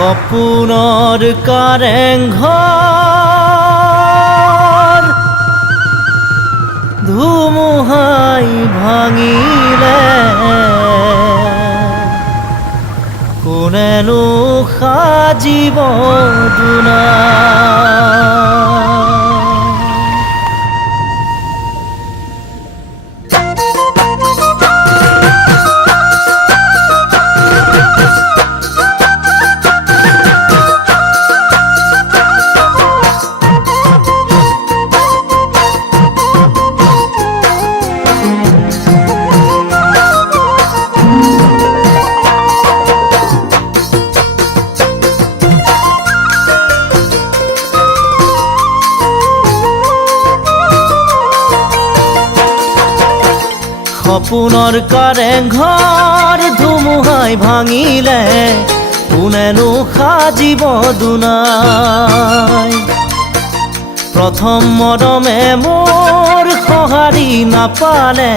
সপোনৰ কাৰেংঘৰ ধুমুহাই ভাঙিলে, কোনেনো সাজিব দুনা। সপোনৰ কাৰেংঘৰ ধুমুহাই ভাঙিলে, কোনেনো সাজিব দুনাই। প্ৰথম মৰমে মোৰ সঁহাৰি নাপালে,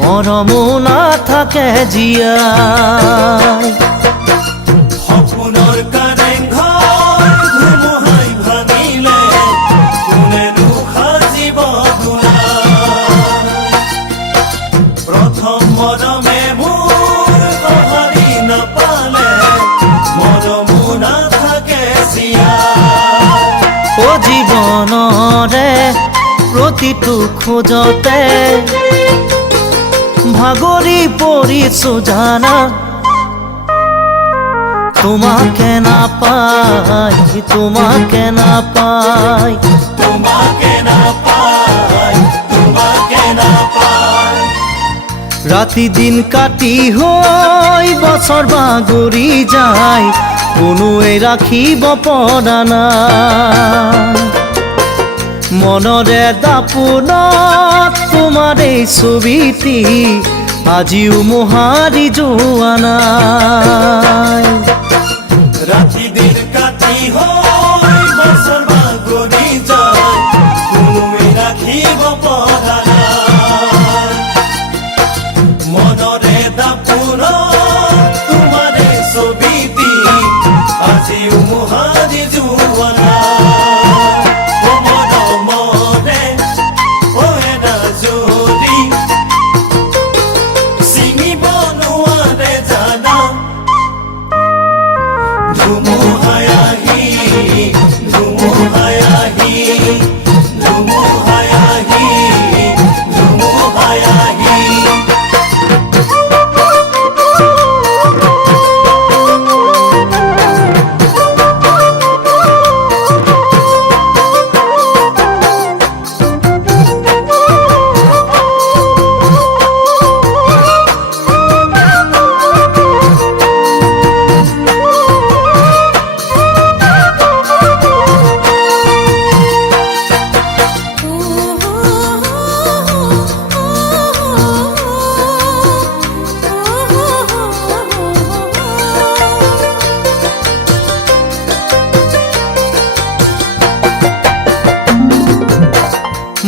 মৰমো নাথাকে জীয়াই। সপোনৰ কাৰেংঘৰ ধুমুহাই ভাঙিলে, কোনেনো সাজিব দুনাই। প্ৰথম মৰমে মোৰ সঁহাৰি নাপালে, মৰমো নাথাকে জীয়াই। ও জীৱনৰে প্ৰতিটো খোজতে ভাগৰি পৰিছো জানা, তোমাকে নাপাই, তোমাকে নাপাই, তোমাকে নাপাই, তোমাকে নাপাই। ৰাতি দিন কাটি হৈ বছৰ বাগৰি যায়, কোনোৱে ৰাখিব পৰা নাই। মনৰে দাপোনত তোমাৰ এই ছবিটি আজিও মোহাৰি যোৱা নাই। ৰাতি দিন কাটি হৈ বছৰ বাগৰি যায়, কোনোৱে ৰাখিব পৰা নাই। মনৰে দাপোনত তোমাৰ এই ছবিটি আজিও মোহাৰি যোৱা নাই। ও মৰমৰে ও এনা যদি ছিঙিব নোৱাৰে জানা, ধুমুহাই আহি, ধুমুহাই আহি, ধুমুহাই আহি, ধুমুহাই আহি।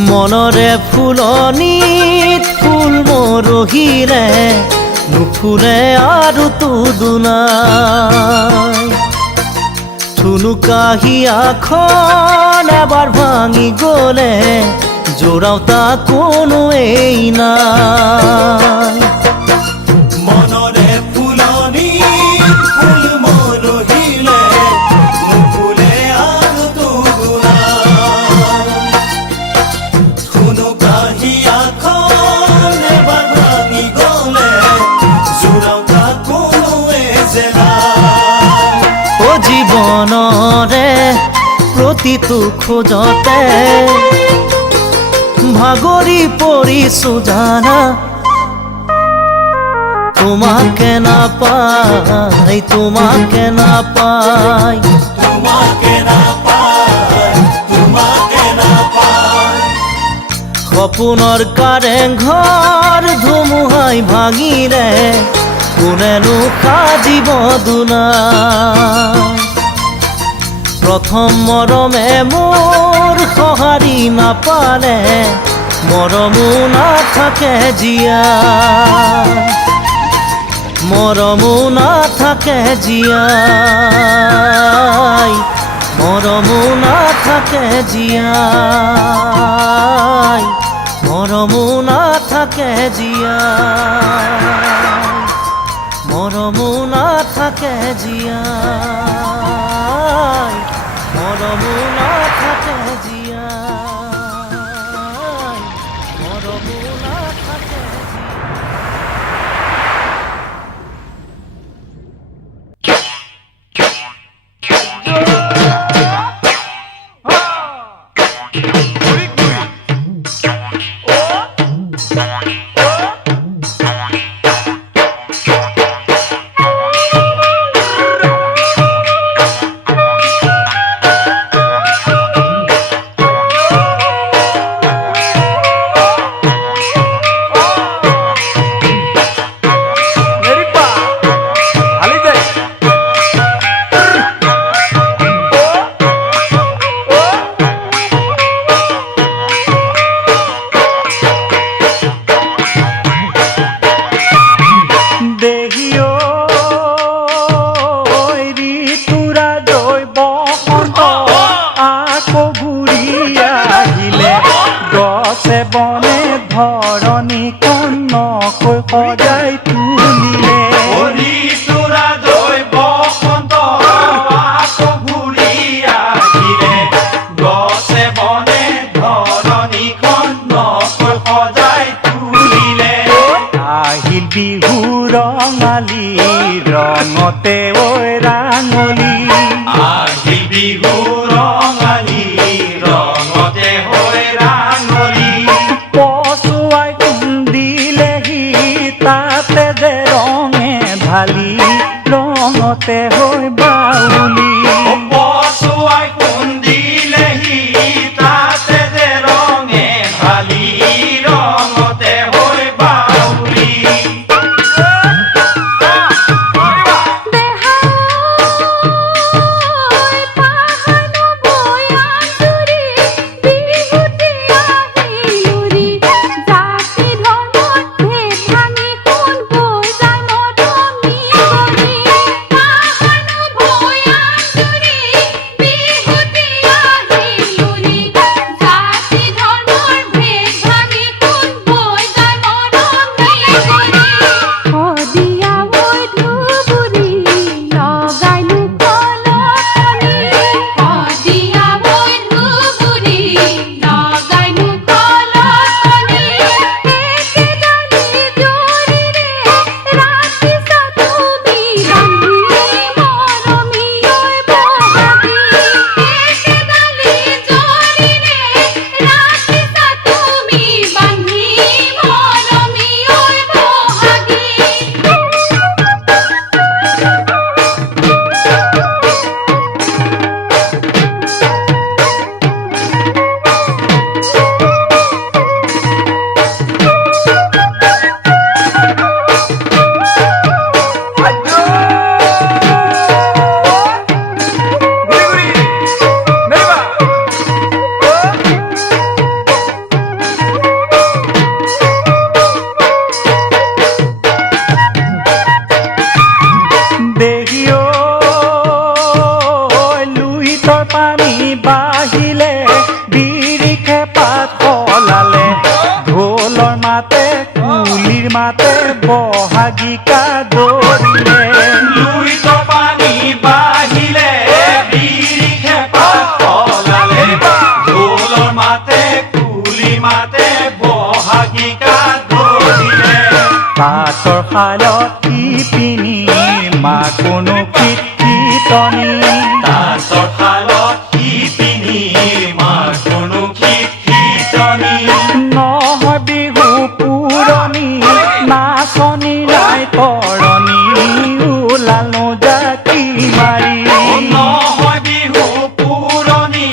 মনৰে ফুলনিত ফুল মৰহিলে, নুফুলে আৰু দুনাই। ঠুনুকাহিয়াখন এবাৰ ভাঙি গলে, জোৰাওতা কোনোৱেই নাই। মনৰে ফুলনিত ফুল মৰহিলে, নুফুলে আৰু দুনাই। ঠুনুকাহিয়াখন এবাৰ ভাঙি গলে, জোৰাওতা কোনোৱে যে নাই। ও জীৱনৰে প্ৰতিটো খোজতে ভাগৰি পৰিছো জানা, তোমাকে নাপাই, তোমাকে নাপাই, তোমাকে নাপাই, তোমাকে নাপাই। সপোনৰ কাৰেংঘৰ ধুমুহাই ভাঙিলে, কোনেনো সাজিব দুনাই। প্ৰথম মৰমে মোৰ সঁহাৰি নাপালে, মৰমো নাথাকে জীয়াই। মৰমো নাথাকে জীয়াই, মৰমো নাথাকে জীয়াই, মৰমো নাথাকে জীয়াই, মৰমো নাথাকে জীয়াই, মৰমো নাথাকে জীয়াই, মৰমো নাথাকে বনে ধৰণী কনকৈ সজাই তুলিলে তোৰা দৈ বসন্ত আকৌ ঘূৰি আহিলে গছে বনে ধৰণীখন নকৈ সজাই তুলিলে আহিল বিহু ৰঙালী ৰঙতে ঐ ৰাঙলী আহিল বিহু ৰঙালী ৰঙতে হৈ ৰাঙলী পচুৱাই খুন্দিলেহি তাতে যে ৰঙে ঢালি ৰঙতে হৈ বাউলি পচুৱাই খুন্দিলেহি তাতে যে ৰঙে ঢালি ৰঙতে হৈ বাউলি মাতে বহাগিকা দৌৰিলে লুইতৰ পানী বাঢ়িলে বিৰিখে পাত সলালে ঢোলৰ মাতে কুলি মাতে বহাগিকা দৌৰিলে পাতৰ শালত শিপিনী মা কোনো কীৰ্তনী তাঁতৰ শালত শিপিনী মা কোনো কীৰ্তনী নহয় বিহু পুৰণি নাচনী ৰাই তৰণী ওলালো জাকি মাৰি নহয় বিহু পুৰণি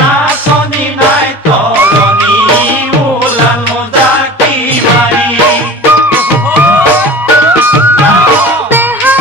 নাচনী নাই তৰণী ওলালো জাকি মাৰি দেহা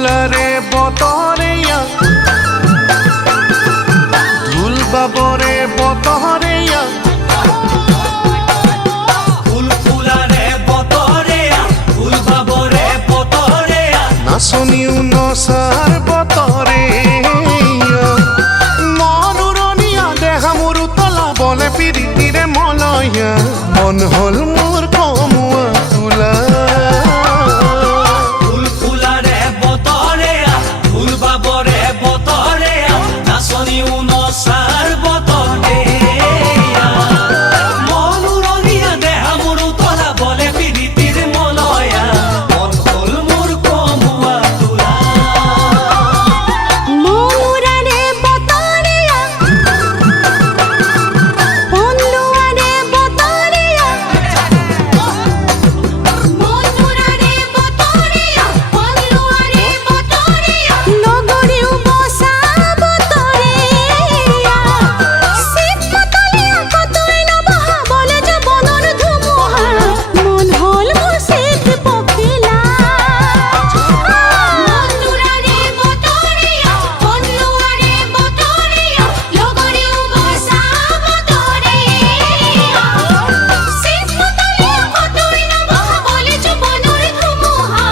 ফুলাৰে বতৰেয়া ঢোল বাবৰে বতৰেয়া ফুল ফুলাৰে বতৰেয়া ফুল বাবৰে বতৰেয়া নাচনিও নচাৰ বতৰে মনুৰণীয়া দেহা মোৰ উতলা বলে পিৰিতিৰে মলয়া মন হ'ল মোৰ কমুৱা তোলা ফুল ফুলাৰে বতৰেয়া ফুল বাবৰে বতৰেয়া নাচনিও নচাৰ বতৰেয়া মনুৰণীয়া দেহা মোৰ উতলা বলে পিৰিতিৰ মলয়া মন হ'ল মোৰ কমুৱা তোলা মনুৰাৰে বতৰেয়া পন্দুৱাৰে বতৰেয়া মনুৰাৰে বতৰেয়া পন্দুৱাৰে বতৰেয়া লগৰীও বসা বতৰেয়া শীত পাতলীয়া কতই নবহা বলে জবনৰ ধুমুহা মন হ'ল মোৰ শীত পখিলা মনুৰাৰে বতৰেয়া পন্দুৱাৰে বতৰেয়া লগৰীও বসা বতৰেয়া শীত পাতলীয়া কতই নবহা বলে জবনৰ ধুমুহা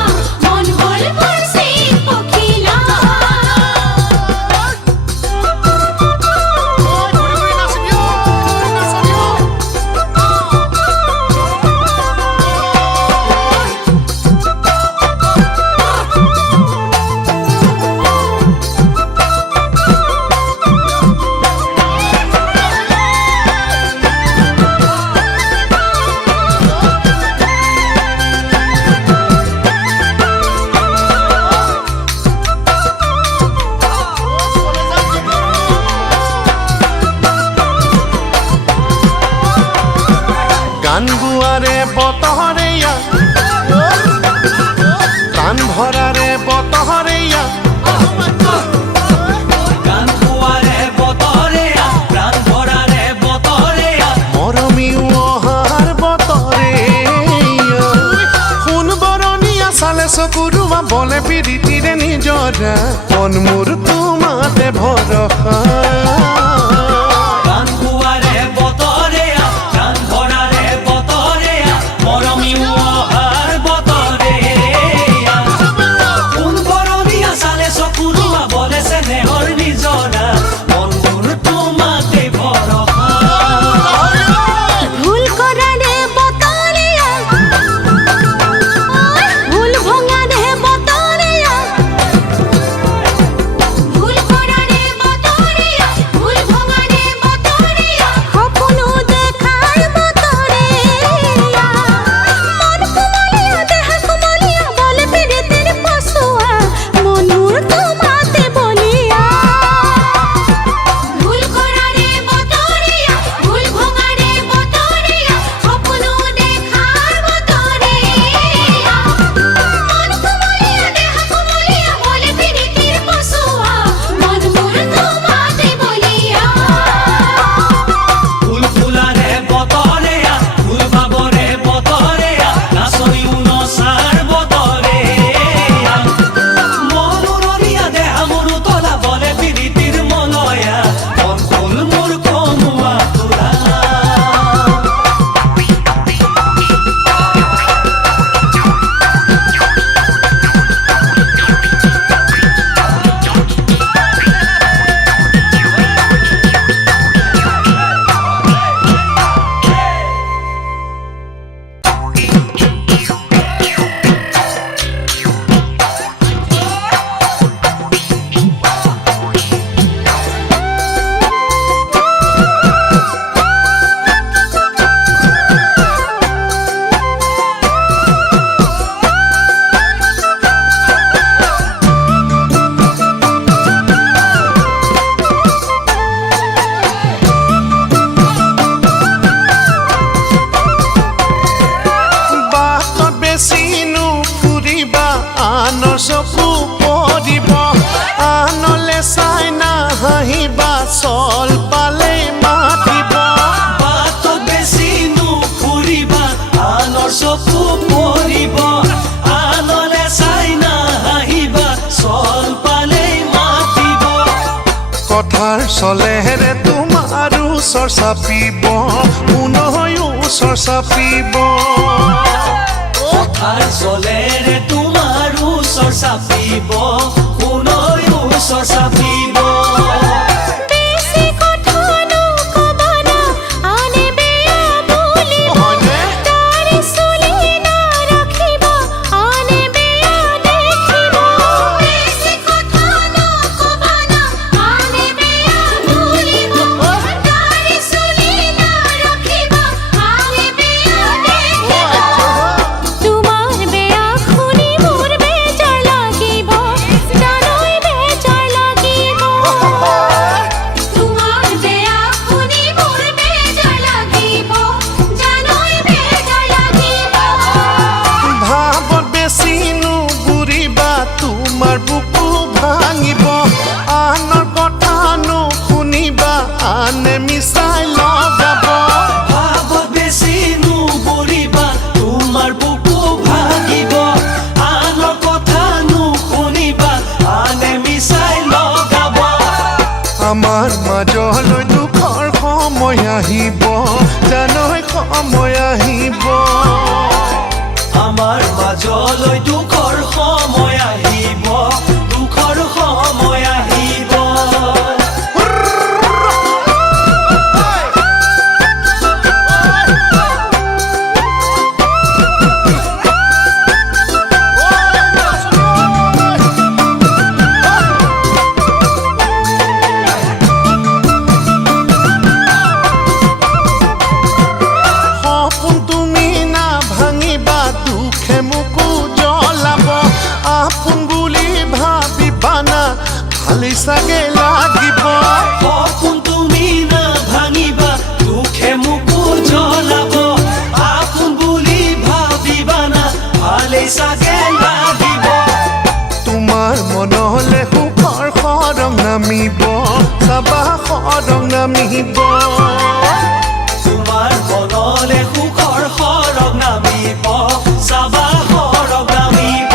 মন হ'ল মোৰ শীত পখিলা গান গোৱাৰে বতৰেয়া প্ৰাণ ভৰাৰে বতৰেয়া গান গোৱাৰে বতৰেয়া প্ৰাণ ভৰাৰে বতৰেয়া মৰমিও অহাৰ বতৰেয়া সোণ বৰণীয়া চালে চকুৰুৱা বলে পিৰিতিৰে নিজৰা মন মোৰ তোমাতে ভৰসা গান গোৱাৰে বতৰেয়া প্ৰাণ ভৰাৰে বতৰেয়া মৰমিও অহাৰ বতৰেয়া সোণ বৰণীয়া চালে চকুৰুৱা বলে চেনেহৰ নিজৰা মন মোৰ তোমাতে ভৰসা ভুল কৰাৰে বতৰেয়া ভুল ভঙাৰে বতৰেয়া ভুল কৰাৰে বতৰেয়া কথাৰ চলেৰে তোমাৰো ওচৰ চাপিব পুনঃ ওচৰ চাপিব কথাৰ চলেৰে তোমাৰ ওচৰ চাপিব কোনৈ ওচৰ চাপিব বেছি কথা নকবা না আনে বেয়া বুলিব হয়নে? তাৰি চুলি নাৰাখিব আনে বেয়া দেখিব বেছি কথা নকবা না আনে বেয়া বুলিব তাৰি চুলি নাৰাখিব আনে বেয়া দেখিব তোমাৰ বেয়া শুনি মোৰ বেজাৰ লাগিব জানৈ বেজাৰ লাগিব তোমাৰ বেয়া শুনি মোৰ বেজাৰ লাগিব জানৈ বেজাৰ লাগিব ভাৱত বেছি নুবুৰিবা তোমাৰ বুকু ভাঙিব আনৰ কথা নুশুনিবা আনে মিছাই লগাব ভাৱত বেছি নুবুৰিবা তোমাৰ বুকু ভাগিব আনৰ কথা নুশুনিবা আনে মিছাই লগাব আমাৰ মাজলৈ দুখৰ সময় আহিব জানৈ সময় আহিব আমাৰ মাজলৈ দুখৰ সময় আহিব দুখৰ সময় আহিব সপোন তুমি না ভাঙিবা দুখে মোকো জ্বলাব আপোন বুলি ভাবিবা না ভালেই চাগে লাগিব সপোন তুমি না ভাঙিবা দুখে মোকো জ্বলাব আপোন বুলি ভাবিবা না ভালেই চাগে লাগিব তোমাৰ মনলে সুখৰ সৰং নামিব চাবা সৰং নামিব তোমাৰ মনলে সুখৰ সৰগ নামিব চাবা সৰগ নামিব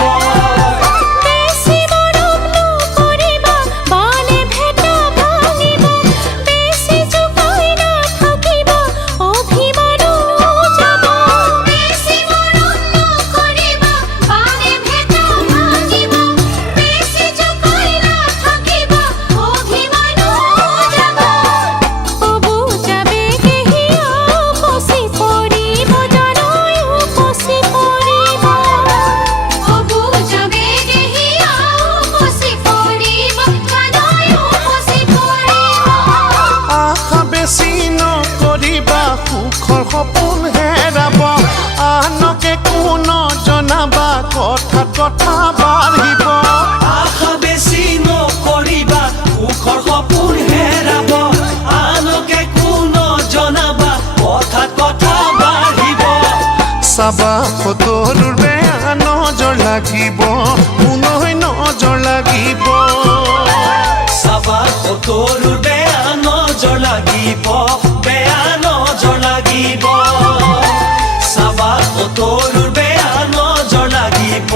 বেছি মৰম নকৰিবা বানে ভেটা ভাঙিব বেছি জোকাই নাথাকিবা অভিমানো যাব বেছি মৰম নকৰিবা বানে ভেটা ভাঙিব বেছি জোকাই নাথাকিবা অভিমানো যাব অবুজাবে কেহিয়া উপচি পৰিব জানৈ উপচি পৰিব অবুজাবে কেহিয়া উপচি পৰিব জানৈ উপচি পৰিব আশা বেছি নকৰিবা সুখৰ সপোন হেৰাব আনকে কোনো জনাবা কথাত কথা বাঢ়িব আশা বেছি নকৰিবা সুখৰ সপোন হেৰাব আনকে কোনো জনাবা কথাত কথা বাঢ়িব চাবা ফটোৰ বেয়া নজৰ লাগিব পুনঃ নজৰ লাগিব চাবা সতৰু বেয়া নজৰ লাগিব বেয়া নজৰ লাগিব চাবা সতৰু বেয়া নজৰ লাগিব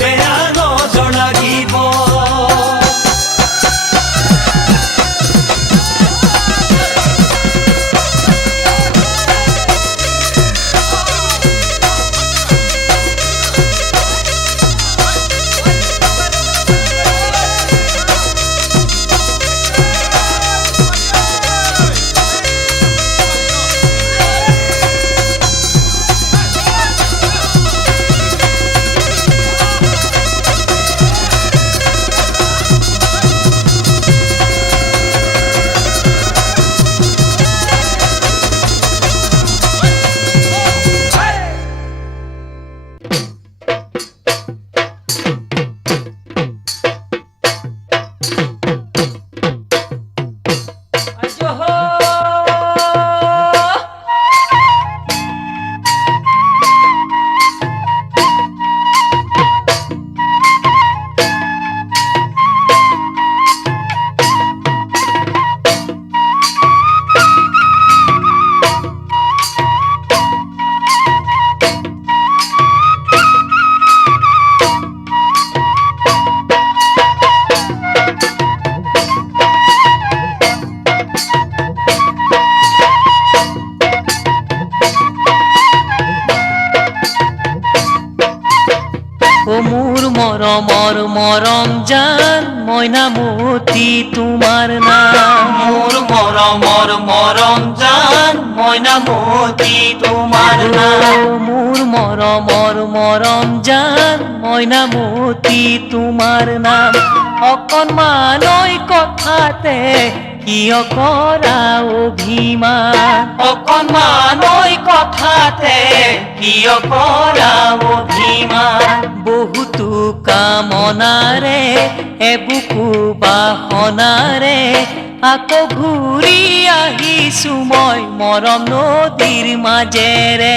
বেয়া নজৰ লাগিব মৰমৰ মৰম জান মইনামতী তোমাৰ নাম মোৰ মৰমৰ মৰম জান মইনামতী তোমাৰ নাম মোৰ মৰমৰ মৰম জান মইনামতী তোমাৰ নাম অকণমানৈ কথাতে কিয় কৰা অভিমান অকণমানৈ কথাতে কিয় কৰা অভিমান বহুতো কামনাৰে এবুকু বাসনাৰে আকৌ ঘূৰি আহিছো মই মৰম নদীৰ মাজেৰে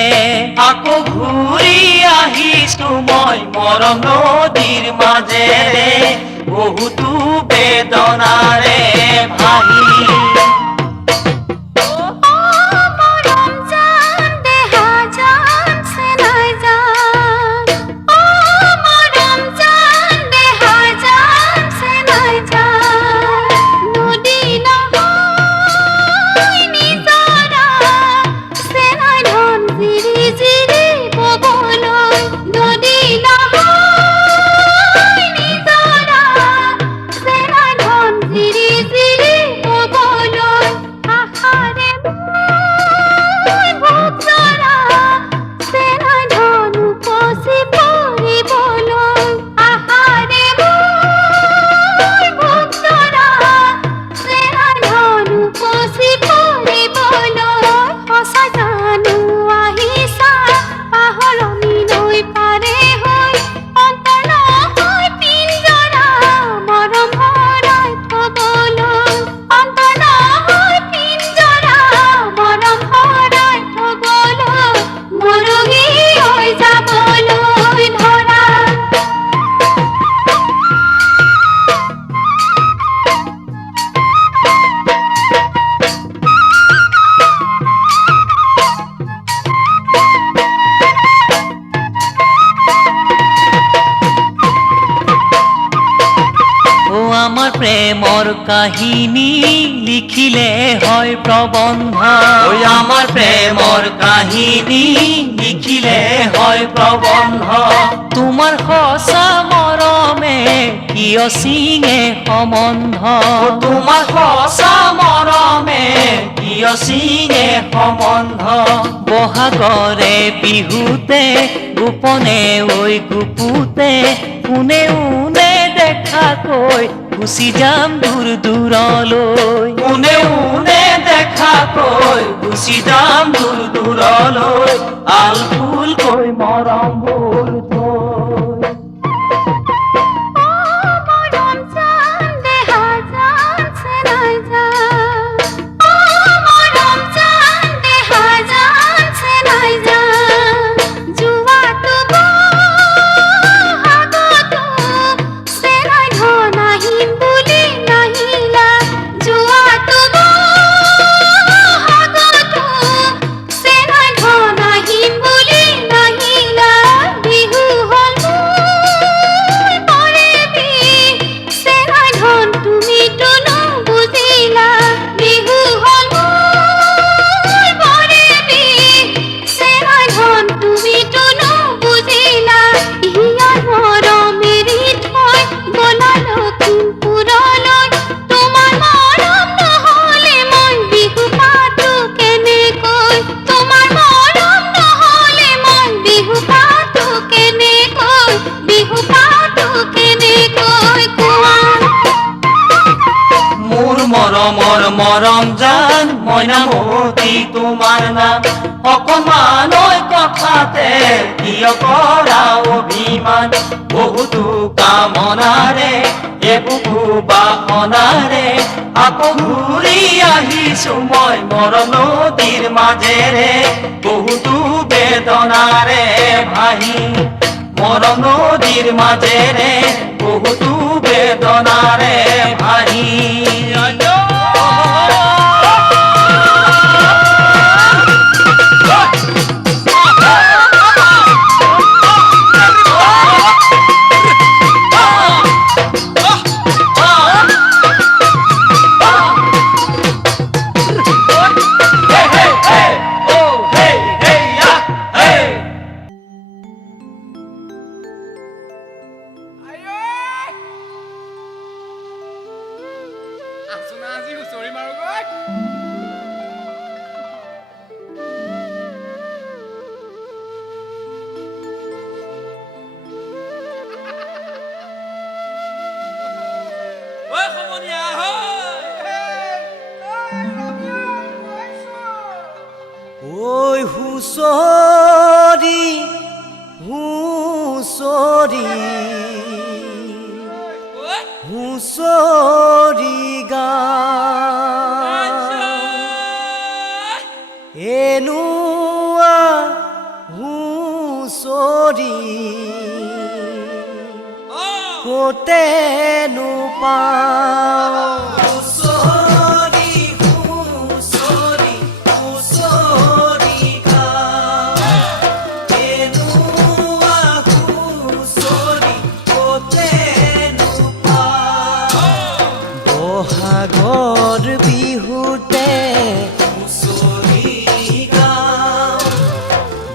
আকৌ ঘূৰি আহিছো মই মৰম নদীৰ মাজেৰে বহুতো বেদনাৰে ভাহি মৰম জান দেহা জান চেনাই জান মৰম জান দেহা জান চেনাই জান নদী নহয় নিজৰা চেনাই ধন জিৰি জিৰি ববলৈ নদী নহয় নিজৰা চেনাই ধন জিৰি জিৰি ববলৈ আশাৰে মই ভোগ জৰা চেনাই ধন উপচি পৰিবলৈ আশাৰে মই ভোগ জৰা চেনাই ধন উপচি পৰিবলৈ সঁচা জানো আহিছা পাহৰণি নৈ পাৰে হৈ অন্তৰ নহয় পিঞ্জৰা মৰম ভৰাই থবলৈ অন্তৰ নহয় পিঞ্জৰা মৰম ভৰাই থবলৈ মৰঙি হৈ যাবলৈ ধৰা ও আমাৰ প্ৰেমৰ কাহিনী লিখিলে হয় প্ৰবন্ধ ঐ আমাৰ প্ৰেমৰ কাহিনী লিখিলে হয় প্ৰবন্ধ তোমাৰ সঁচা মৰমে কিয় চিঙে সম্বন্ধ তোমাৰ সঁচা মৰমে কিয় চিঙে সম্বন্ধ বহাগৰে বিহুতে গোপনে ঐ গুপুতে কোনে उने দেখাকৈ গুচি যাম দূৰ দূৰলৈ কোনে কোনে দেখাকৈ গুচি যাম দূৰ দূৰলৈ আল ফুল কৈ মৰম বোৰ থৈ মৰম জান দেহা জান চেনাই জান মৰম জান দেহা জান চেনাই জান জুৱাটো বহাগতো চেনাই ধন আহিম বুলি নাহিলা জুৱাটো বহাগতো চেনাই ধন আহিম বুলি নাহিলা বিহু হ'ল মোৰ পৰেবি চেনাই ধন তুমিতো নুবুজিলা বিহু হ'ল মোৰ পৰেবি চেনাই ধন তুমিতো নুবুজিলা হিয়াৰ মৰম এৰি থৈ গ'লা লখিমপুৰলৈ তোমাৰ মৰম নহ'লে মই বিহু পাতো কেনেকৈ তোমাৰ মৰম নহ'লে মই বিহু পাতো কেনেকৈ বিহু পাতো কেনেকৈ কোৱা মোৰ মৰমৰ মৰম জান মইনামতী তোমাৰ নাম অকণমানৈ কথাতে কিয় কৰা অভিমান বহুতো কামনাৰে এবুকু বাসনাৰে আকৌ ঘূৰি আহিছো মই মৰম নদীৰ মাজেৰে বহুতো বেদনাৰে ভাহি মৰম নদীৰ মাজেৰে বহুতো বেদনাৰে ভাহি ঐ হুঁচৰি হুঁচৰি হুঁচৰি এনুৱা হুঁচৰি ক'তেনো পাওঁ হুঁচৰি হুঁচৰি হুঁচৰি এনুৱা হুঁচৰি ক'তেনো পাওঁ বহাগৰ বিহুতে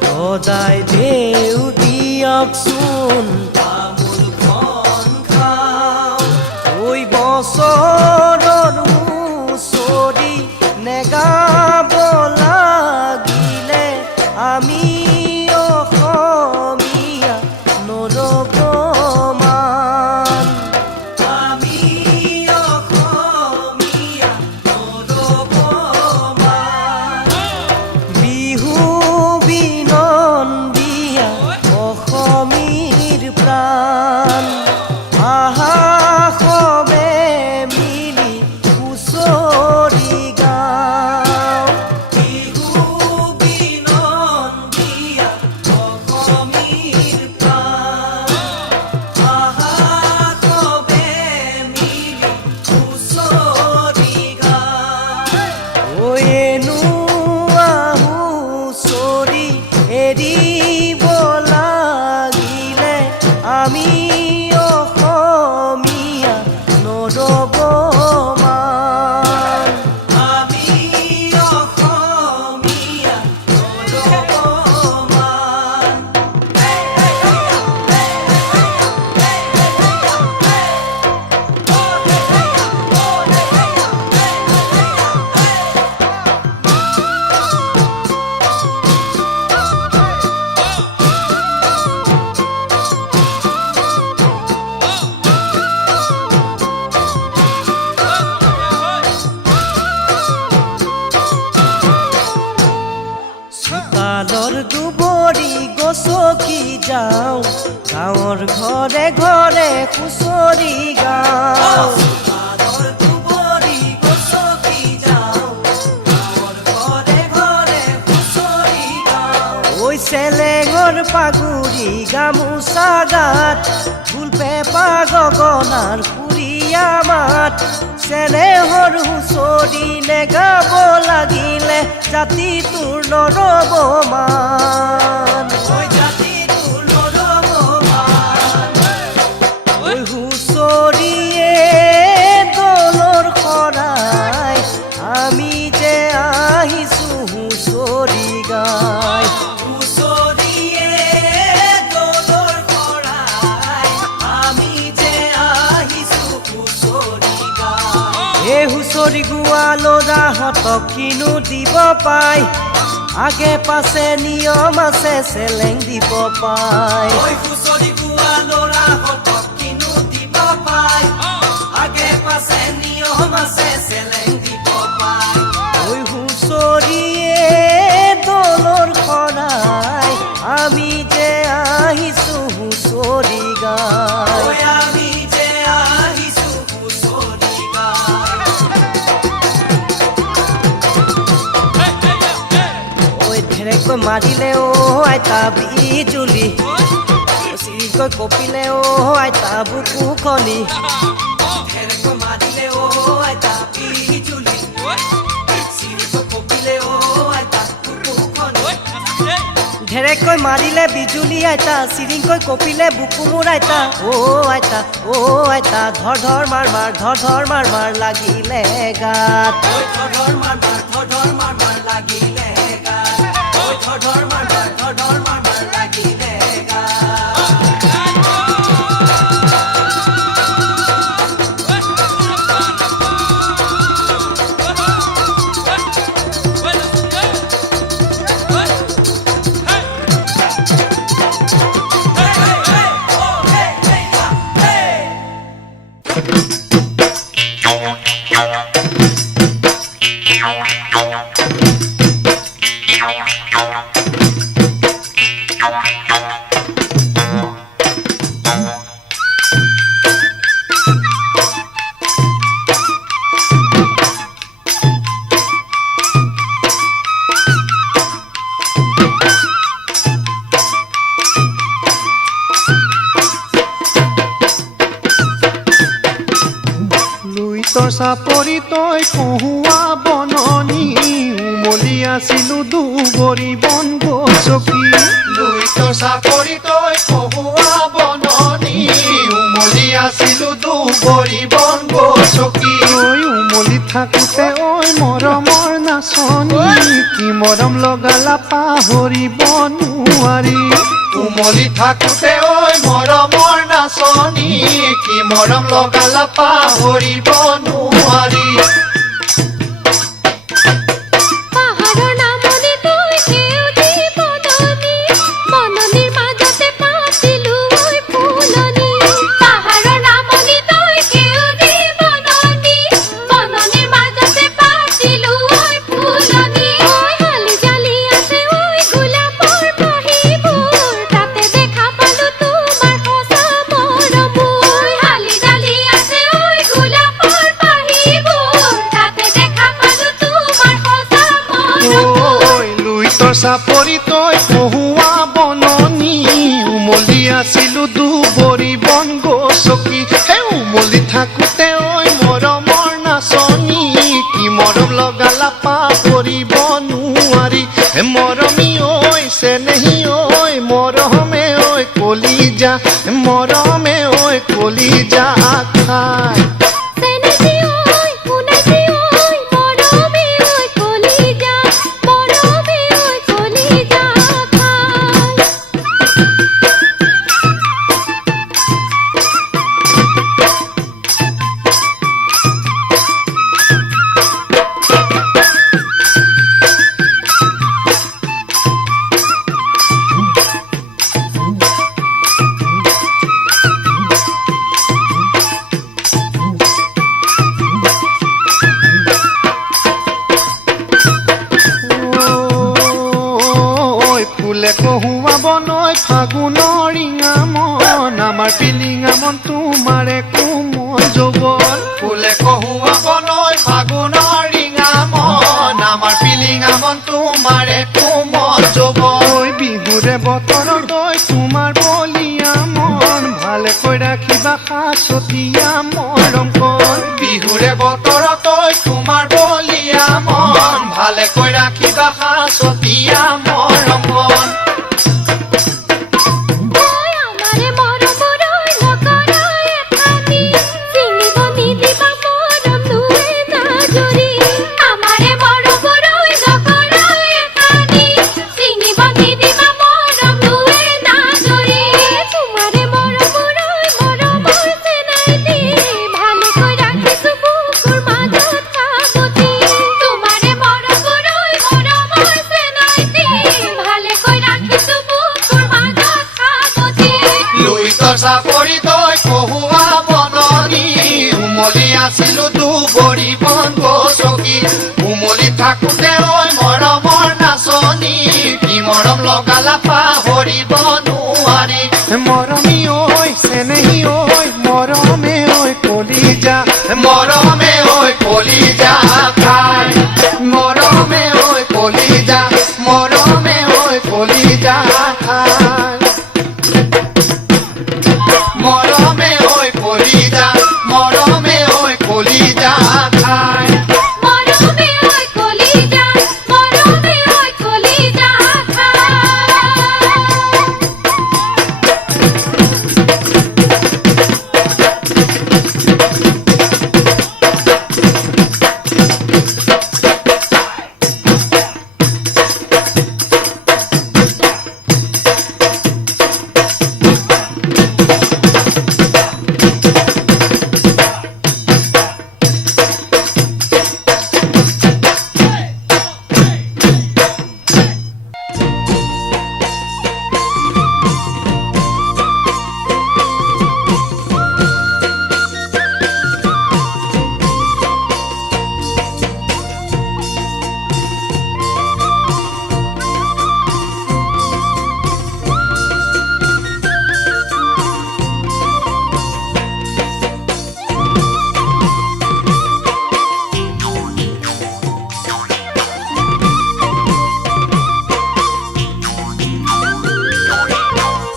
সদায় দেউ দিয়কচোন তামোলখন খাওঁ ঐ বছৰৰ হুঁচৰি নেগাব লাগিলে আমি অসমীয়া নৰব মান আমি অসমীয়া নৰব মান বিহু বিনন্দিয়া অসমীৰ প্ৰাণ আহা সবে মিলি হুঁচৰি গাওঁ বিহু বিনন্দিয়া অসমীৰ প্ৰাণ আহা সবে মিলি হুঁচৰি গাওঁ ঐ এনুৱা হুঁচৰি এৰিব লাগিলে আমি অসমীয়া নৰব মান আমি অসমীয়া নৰব মান চোতালৰ দুবৰি গছকি যাওঁ গাঁৱৰ ঘৰে ঘৰে হুঁচৰি গাওঁ চোতালৰ দুবৰি গছকি যাওঁ গাঁৱৰ ঘৰে ঘৰে হুঁচৰি গাওঁ ঐ চেলেঙৰ পাগুৰি গামোচা গাত ঢোল পেঁপা গগনাৰ সুৰীয়া মাত চেনেহৰ হুঁচৰি নেগাব লাগিলে জাতিটোৰ নৰব মান জাতিটোৰ নৰব মান ঐ হুঁচৰিয়ে দলৰ শৰাই আমি যে আহিছোঁ হুঁচৰি গাই হুঁচৰিয়ে দলৰ শৰাই আমি যে আহিছোঁ হুঁচৰি গাই এই হুঁচৰি গোৱা ল'ৰাহঁতক কিনো দিব পায় আগে পাছে নিয়ম আছে চেলেং দিব পায় ঐ হুঁচৰি গোৱা ল'ৰাহঁতক কিনো দিব পায় আগে পাছে নিয়ম আছে চেলেং দিব পায় ঐ হুঁচৰিয়ে দলৰ শৰাই আমি যে আহিছোঁ হুঁচৰি গাই আমি যে আহিছোঁ হুঁচৰি গাই ঐ ঢেৰেকৈ মাৰিলে আইতা বিজুলি চিৰিকৈ কপিলে আইতা বুকুখনি ঢেৰেকৈ মাৰিলে আইতা বিজুলি চিৰিকৈ কপিলে আইতা বুকুখনি ঢেৰেকৈ মাৰিলে বিজুলি আইতা চিৰিকৈ কপিলে বুকু মোৰ আইতা আইতা আইতা ধৰ ধৰ মাৰ মাৰ ধৰ ধৰ মাৰ মাৰ লাগিলে গাত ধৰ ধৰ মাৰ মাৰ ধৰ ধৰ মাৰ মাৰ লাগিলে গাত ধৰ ধৰ মাৰ মাৰ ধৰ ধৰ মাৰ মাৰ লাগিলে গাত লুইতৰ চাপৰি তই কহুৱা বননি উমলি আছিলো দুবৰি বন গছকি লুইতৰ চাপৰি তই কহুৱা বননি উমলি আছিলো দুবৰি বন গছকি ঐ উমলি থাকোতে ঐ মৰমৰ নাচনি কি মৰম লগালা পাহৰিব নোৱাৰি উমলি থাকোতে ঐ মৰমৰ নাচনি কি মৰম লগালা পাহৰিব নোৱাৰি পাহাৰৰ নামনি তই সেউজী বননি বননিৰ মাজতে পাতিলো ঐ ফুলনি পাহাৰৰ নামনি তই সেউজী বননি বননিৰ মাজতে পাতিলো ঐ ফুলনি ঐ হালি জালি আছে ঐ গোলাপৰ পাহিবোৰ তাতে দেখা পালো তোমাৰ সঁচা মৰম ঐ হালি জালি আছে ঐ গোলাপৰ পাহিবোৰ তাতে দেখা পালো তোমাৰ সঁচা মৰম ঐ লুইতৰ চাপৰি তই কহুৱা বননি উমলি আছিলো দুবৰি বন গছকি হে উমলি থাকোতে ঐ মৰমৰ নাচনি কি মৰম লগালা পাহৰিব নোৱাৰি হে মৰমী ঐ চেনেহী ঐ মৰমে ঐ কলিজা মৰমে ঐ কলিজা খাই চেনেহী ঐ সোণালী ঐ মৰমে ঐ কলিজা মৰমে ঐ কলিজা খাই ঐ ফুলে কহুৱা বনৈ ফাগুনৰ ৰিঙা মন আমাৰ পিলিঙা মন তোমাৰে কোমল যৌৱন ফুলে কহুৱা বনৈ ফাগুনৰ ৰিঙা মন আমাৰ পিলিঙা মন তোমাৰে কোমল যৌৱন ঐ বিহুৰে বতৰত ঐ তোমাৰ বলিয়া মন ভালকৈ ৰাখিবা সাঁচতীয়া মৰম কণ বিহুৰে বতৰত ঐ তোমাৰ বলিয়া মন ভালকৈ ৰাখিবা সাঁচতীয়া মৰম কণ ঐ আমাৰে মৰমৰ নকৰা এখানি চিনিব নিদিবা মৰম দুৱে নাজৰি আমাৰে মৰমৰ নকৰা এখানি চিনিব নিদিবা মৰম দুৱে নাজৰি তোমাৰে মৰমৰ চেনাই দি ভালকৈ ৰাখিছো বুকুৰ মাজত সাৱটি তোমাৰে মৰমৰ চেনাই দি ভালকৈ ৰাখিছো বুকুৰ মাজত সাৱটি লুইতৰ চাপৰি তই কহুৱা বননি উমলি আছিলো দুবৰি বন গছকি উমলি থাকোতে ঐ মৰমৰ নাচনি কি মৰম লগালা পাহৰিব নোৱাৰি মৰমী ঐ চেনেহী ঐ মৰমে ঐ কলিজা মৰমে ঐ কলিজা খাই মৰমে ঐ কলিজা মৰমে ঐ কলিজা খাই মৰমে ঐ কলিজা মৰমে ঐ কলিজা খাই মৰমে ঐ কলিজা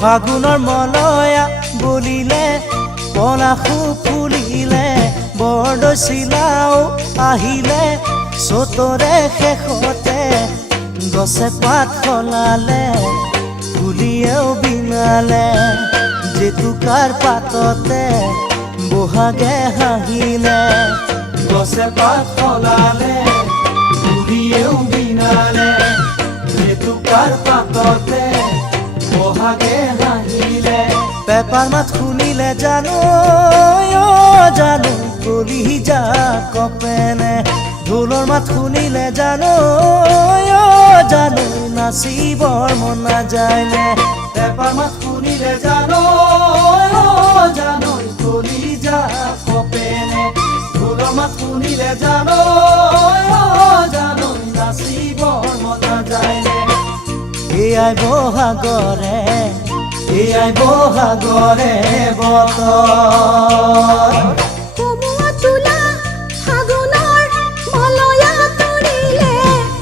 ফাগুনৰ মলয়া বলিলে পলাশু ফুলিলে বৰদৈচিলাও আহিলে চতৰে শেষতে গছে পাত সলালে কুলিয়েও বিনালে জেতুকাৰ পাততে বহাগে হাঁহিলে গছে পাত সলালে কুলিয়েও বিনালে জেতুকাৰ পাততে বহাগে হাঁহিলে পেপাৰ মাত শুনিলে জানো জানো কলি যা কপেনে ঢোলৰ মাত শুনিলে জানো জানো নাচিবৰ মন নাযায়নে পেপাৰ মাত শুনিলে জানো জানো কলি যা কপেনে ঢোলৰ মাত শুনিলে জানো জানো নাচিবৰ মন নাযায়নে এয়াই বহাগৰে এয়াই বহাগৰে বতৰ কমুৱা তোলা ফাগুনৰ মলয়া তৰিলে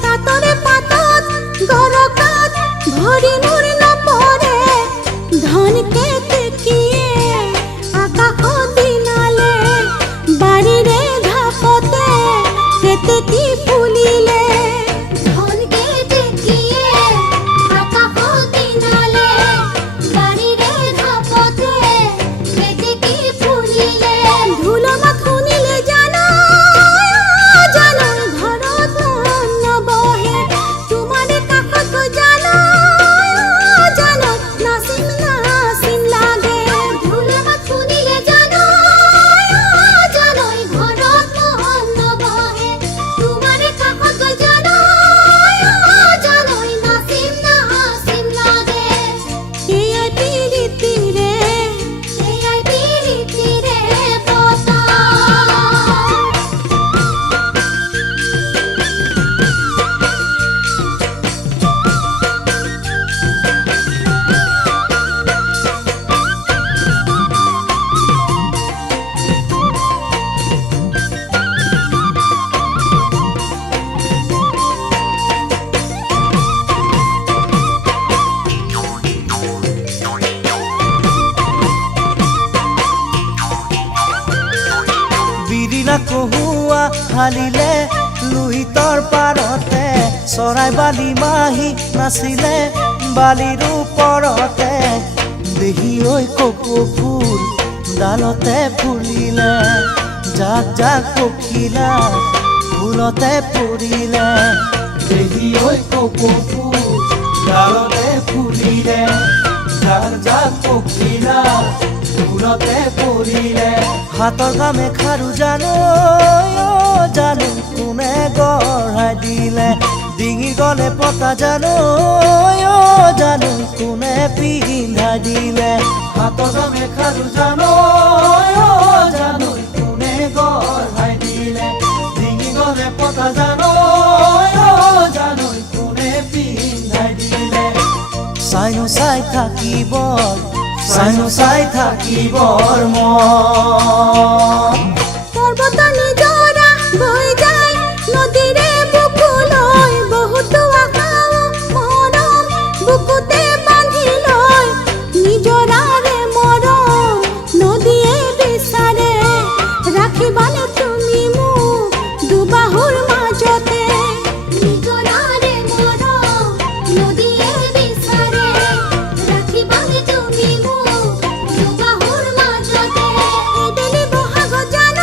তাতৰে পাতত গৰকাত ভৰি মোৰ নপৰে ধনকে তেকিয়ে আকাশত দিনালে বাৰীৰে ঘাপতে কেতেকী ফুলিলে ধনকে তেকিয়ে আকাশত দিনালে বাৰীৰে ঘাপতে কেতেকী ফুলিলে ঢোল মাত শুনিলে জানো জানো ঘৰত মন নবহে তোমাৰে কাষত গৈ জানো জানো নাচিম নাচিম লাগে ঢোল মাত শুনিলে জানো জানো ঘৰত মন নবহে তোমাৰে কাষত গৈ জানো জানো নাচিম নাচিম লাগে এয়াই পিৰিতিৰে বতৰ বিৰিণা কহুৱা হালিলে লুহিতৰ পাৰতে চৰাই বালি মাহি নাচিলে বালিৰ ওপৰতে দেহি ঐ কপৌ ফুল ডালতে ফুলিলে জাক জাক পখিলা ফুলতে পৰিলে দেহি ঐ কপৌ ফুল ডালতে ফুলিলে জাক জাক পখিলা ফুলতে পৰিলে হাতৰ কামে খাৰু জানো জানো কোনে গঢ়াই দিলে ডিঙিৰ গলে পতা জানো জানো কোনে পিন্ধাই দিলে হাতৰ কামে খাৰু জানো জানো কোনে গঢ়াই দিলে ডিঙি গলে পতা জানো জানো কোনে পিন্ধাই দিলে চাইনো চাই থাকিবৰ মন পৰ্বতৰ নিজৰা বৈ যায় নদীৰে বুকুলৈ বহুতো আশাও মৰম বুকুতে বান্ধি লয় নিজৰাৰে মৰম নদীয়ে বিচাৰে ৰাখিবানে তুমি মোক দুবাহুৰ মাজতে নিজৰাৰে মৰম নদীয়ে বিচাৰে ৰাখিবানে তুমি মোক দুবাহুৰ মাজতে এবেলি বহাগত জানো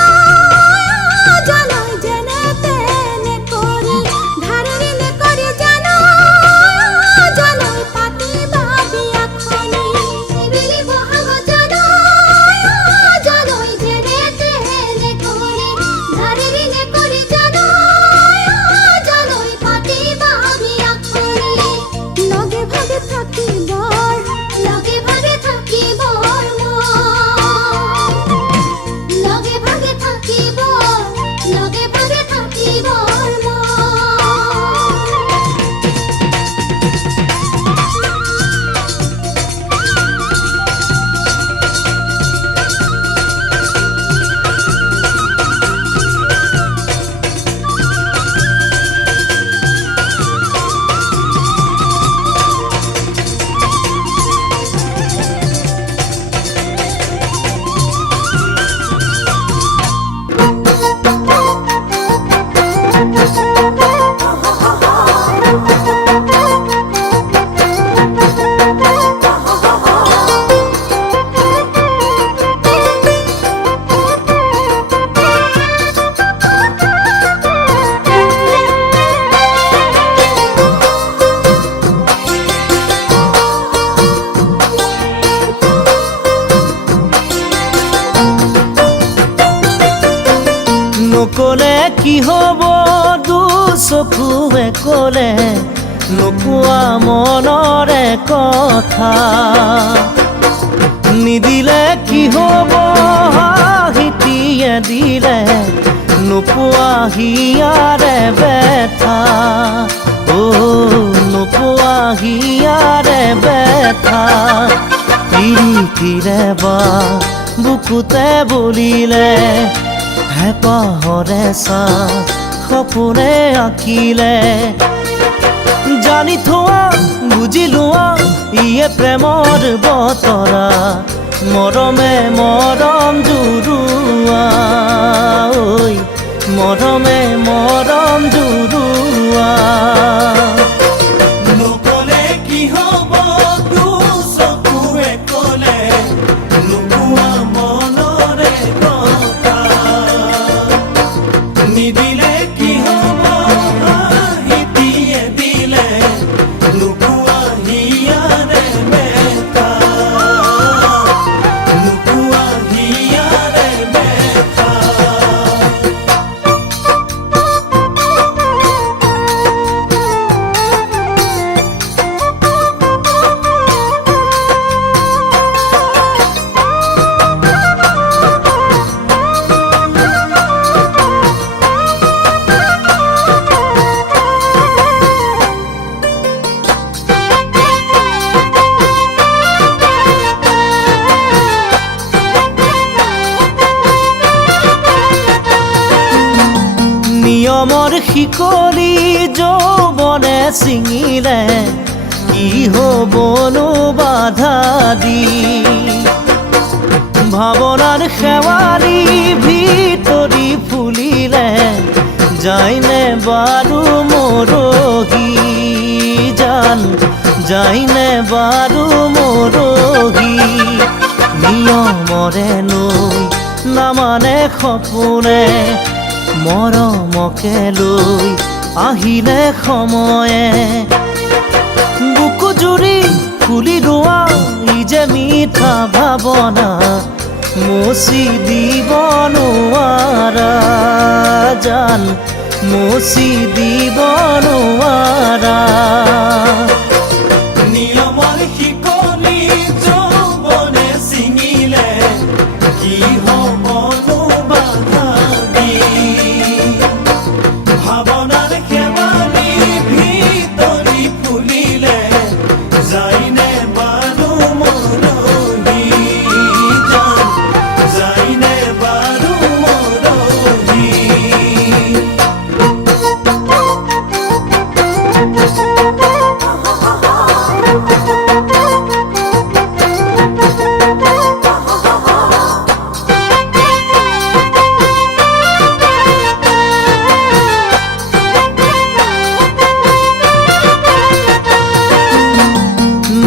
কি হ'ব দুচকুৱে ক'লে নোকোৱা মনৰে কথা নিদিলে কি হ'ব হাঁহিটিয়ে দিলে নোপোৱা হিয়াৰে বেথা নোপোৱা হিয়াৰে বেথা পিৰিতিৰে বা বুকুতে বলিলে হেঁপাহৰে চাহ সপোনে আঁকিলে জানি থোৱা বুজি লোৱা ইয়ে প্ৰেমৰ বতৰা মৰমে মৰম জুৰুৱা ঐ মৰমে মৰম জুৰুৱা নকলে কি হ'ব দুচকুৱে ক'লে নোকোৱা মনৰে কথা নিদিলে কি হ'ব হাঁহিটিয়ে দিলে নোকোৱা হিয়াৰে বেথা নোকোৱা হিয়াৰে বেথা নিয়মৰ শিকলি যৌৱনে ছিঙিলে কি হ'বনো বাধা দি ভাৱনাৰ শেৱালি ভিতৰি ফুলিলে যায়নে বাৰু মৰহি জান যায়নে বাৰু মৰহি নিয়মৰে নৈ নামানে সপোনে মৰমকে লৈ আহিলে সময়ে বুকু জুৰি ফুলি ৰোৱা ই যে মিঠা ভাৱনা মুচি দিব নোৱাৰা জান মুচি দিব নোৱাৰা নিয়মৰ শিকলি যৌৱনে ছিঙিলে কি হ'বনো বাধা দি ভাৱনাৰ শেৱালি ভিতৰি ফুলিলে যায়নে বাৰু মৰহি জান যায়নে বাৰু মৰহি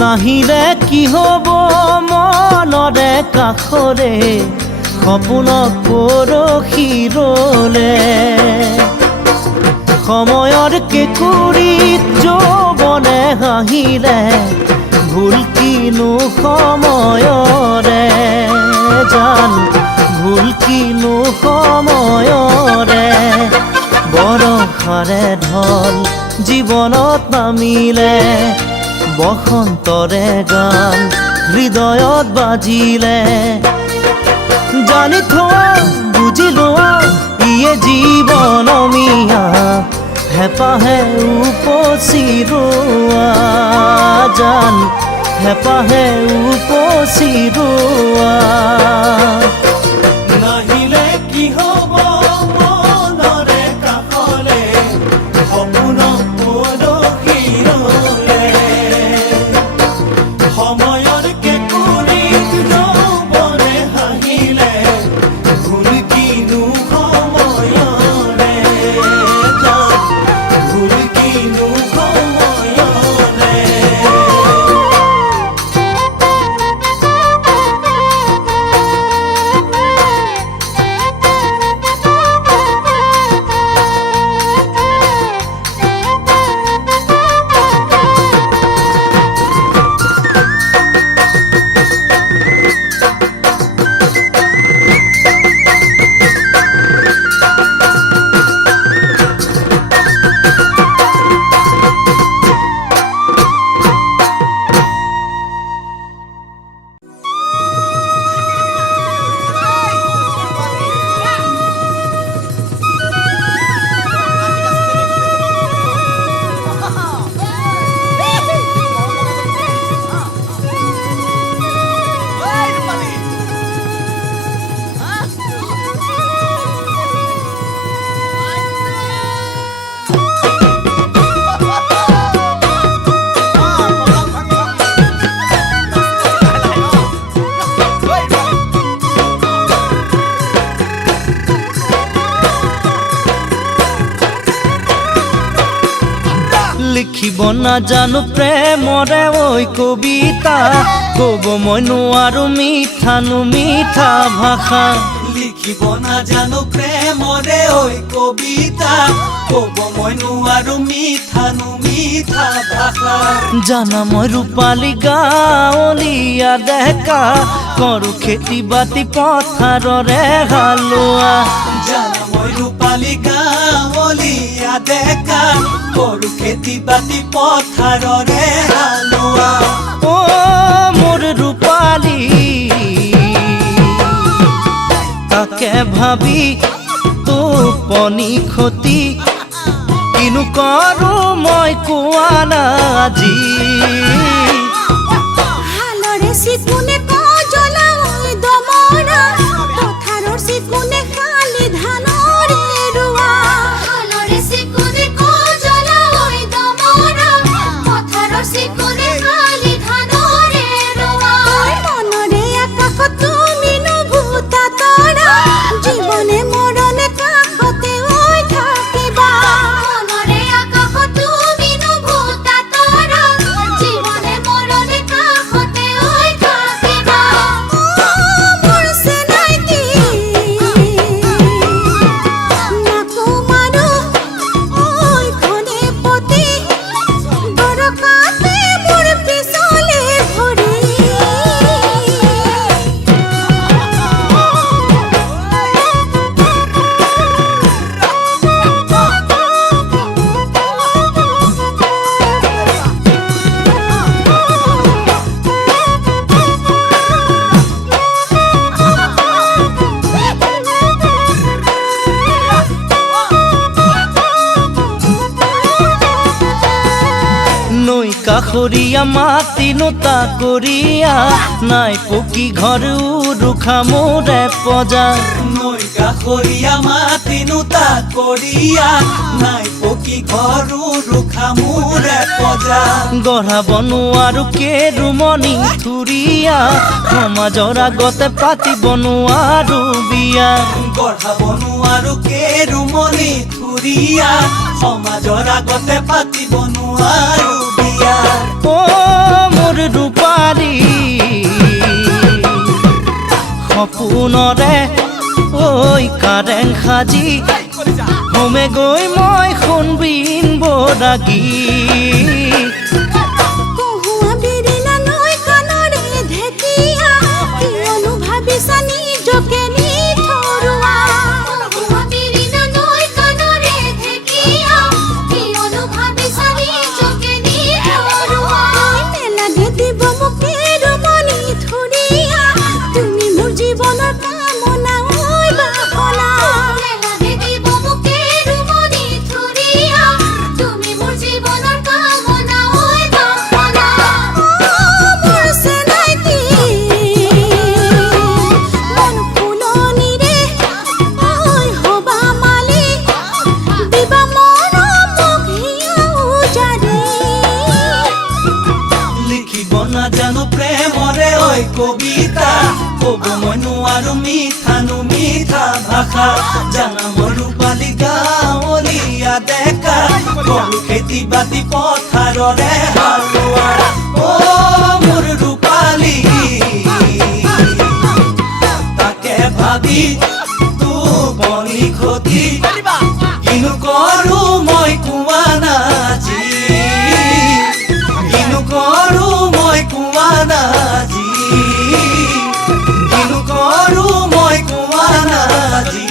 নাহিলে কি হ'ব মনৰে কাষৰে সপোনক পৰহি ৰলে সময়ৰ কেঁকুৰিত যৌৱনে হাঁহিলে ভুল কিনো সময়ৰে জান ভুল কিনো সময়ৰে বৰষাৰে ঢল জীৱনত নামিলে বসন্তৰে গান হৃদয়ত বাজিলে জানি থোৱা বুজি লোৱা ইয়ে জীৱন মিয়া হেঁপাহে উপচি ৰোৱা জান হেঁপাহে উপচি ৰোৱা নাহিলে কি হ'ব মনৰে কাষলে সপোনক পৰহি ৰলে সময়ৰ কেঁকুৰিত যৌৱনে হাঁহিলে ভুল কিনো সময়ৰে জান ভুল কিনো সময়ৰে নাজানো প্ৰেমৰে ঐ কবিতা ক'ব মই নোৱাৰো মিঠানো মিঠা ভাষা লিখিব নাজানো প্ৰেমৰে ঐ কবিতা ক'ব মই নোৱাৰো মিঠানো মিঠা ভাষা জানা মই ৰূপালী গাঁৱলীয়া ডেকা কৰো খেতি বাতি পথাৰৰে হালোৱা জানা মই ৰূপালী গাঁৱলীয়া ডেকা কৰো খেতি বাতি পথাৰৰে হালোৱা ও মোৰ ৰূপালী তাকে ভাবি টোপনি ক্ষতি কিনো কৰো মই কোৱা না আজি হালৰে চিকুনে কজলা ঐ দমৰা পথাৰৰ চিকুনে খালি ধানৰে ৰোৱা হালৰে চিকুনে কজলা ঐ দমৰা পথাৰৰ চিকুনে খালি ধানৰে ৰোৱা মনৰে আকাশত তুমি নুভুতা তৰা জীৱনে মৰণে কাষতে ঐ থাকিবা মনৰে আকাশত তুমি নুভুতা তৰা জীৱনে মৰণে কাষতে ঐ থাকিবা মোৰ চেনাইটি নাকো মাৰো ঐ খনে পতি দৰকাতে মোৰ পিছলে ভৰি নৈ কাষৰীয়া মাটি নোতা কৰিয়া নাই পকী ঘৰ উৰুখা মোৰে পজা নৈ কাষৰীয়া মাটি নোতা কৰিয়া নাই পকী ঘৰো ৰুখা মোৰে পজা গঢ়া বনোৱাৰো কেৰুমণি থুৰীয়া সমাজৰ আগতে পাতিব নোৱাৰো বিয়া গঢ়াব নোৱাৰো কেৰুমণি থুৰীয়া সমাজৰ আগতে পাতিব নোৱাৰো বিয়া ও মোৰ ৰূপালী সপোনৰে ঐ কাৰেং সাজি হোমে গৈ মই সোণবিন বৰাগী কহুৱা বিৰিলা নৈ কাণৰে ঢেকীয়া কিয়নো ভাবিছা নিজকে নিথৰুৱা কহুৱা বিৰিলা নৈ কাণৰে ঢেকীয়া কিয়নো ভাবিছা নিজকে নিথৰুৱা নেলাগে দিব মোক কেৰুমণি থুৰীয়া তুমি মোৰ জীৱনৰ কামনা ঐ বাসনা নেলাগে দিব মোক কেৰুমণি থুৰীয়া তুমি মোৰ জীৱনৰ কামনা ঐ বাসনা মোৰ চেনাইটি মন ফুলনিৰে ঐ হবা মালি দিবা মৰম মোক হিয়া উজাৰি লিখিব নাজানো প্ৰেমৰে ঐ কবিতা ক'ব মই নোৱাৰো মিঠানো মিঠা ভাষা জানা মই ৰূপালী গাঁৱলীয়া ডেকা কৰো খেতি বাতি পথাৰৰে হালোৱা ও মোৰ ৰূপালী তাকে ভাবি টোপনি ক্ষতি কিনো কৰো মই কোৱা নাজি কিনো কৰো মই কোৱা নাজি কিনো কৰো মই কোৱা নাজি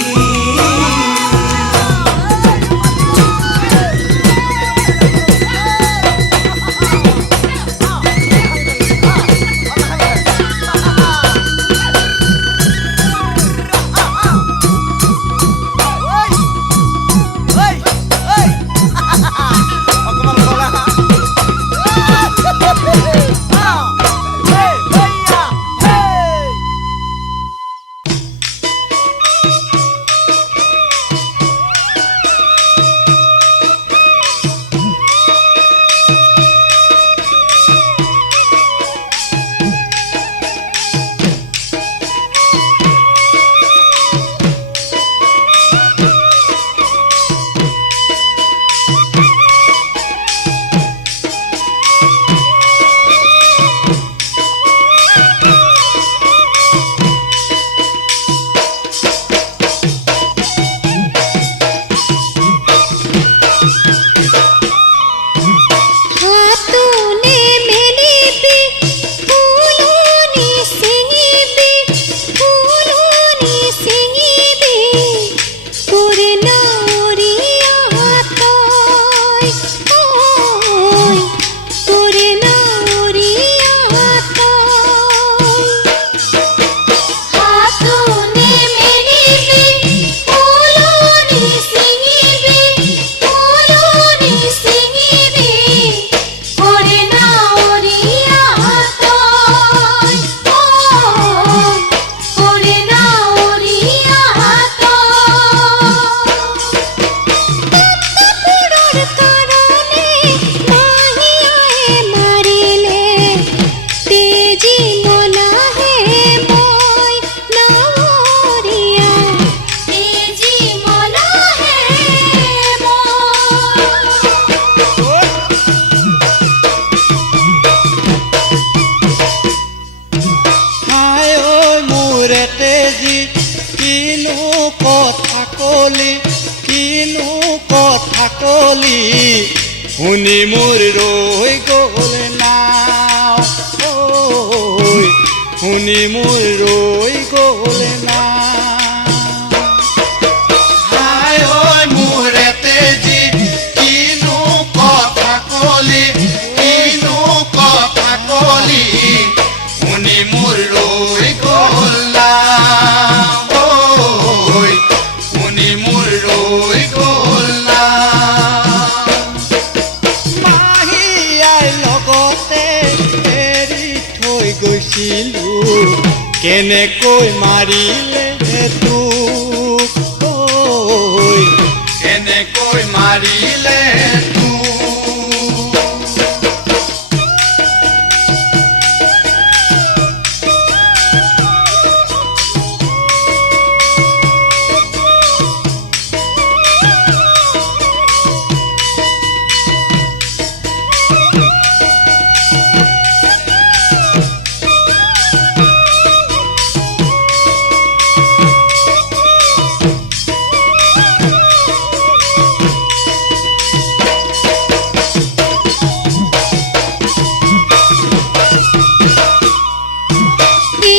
কলি শুনি মোৰ ৰৈ গ'ল নাও ঐ শুনি মোৰ ৰৈ গ'ল নাও হাই ঐ মোৰে তেজি কিনো কথা কলি কিনো কথা কলি শুনি মোৰ ৰৈ গ'ল নাম ঐ শুনি মোৰ ৰৈ গ'ল নাম মাহী আই লগতে এৰি থৈ গৈছিলোঁ কেনেকৈ মাৰিলে তোক ঐ কেনেকৈ মাৰিলে তোক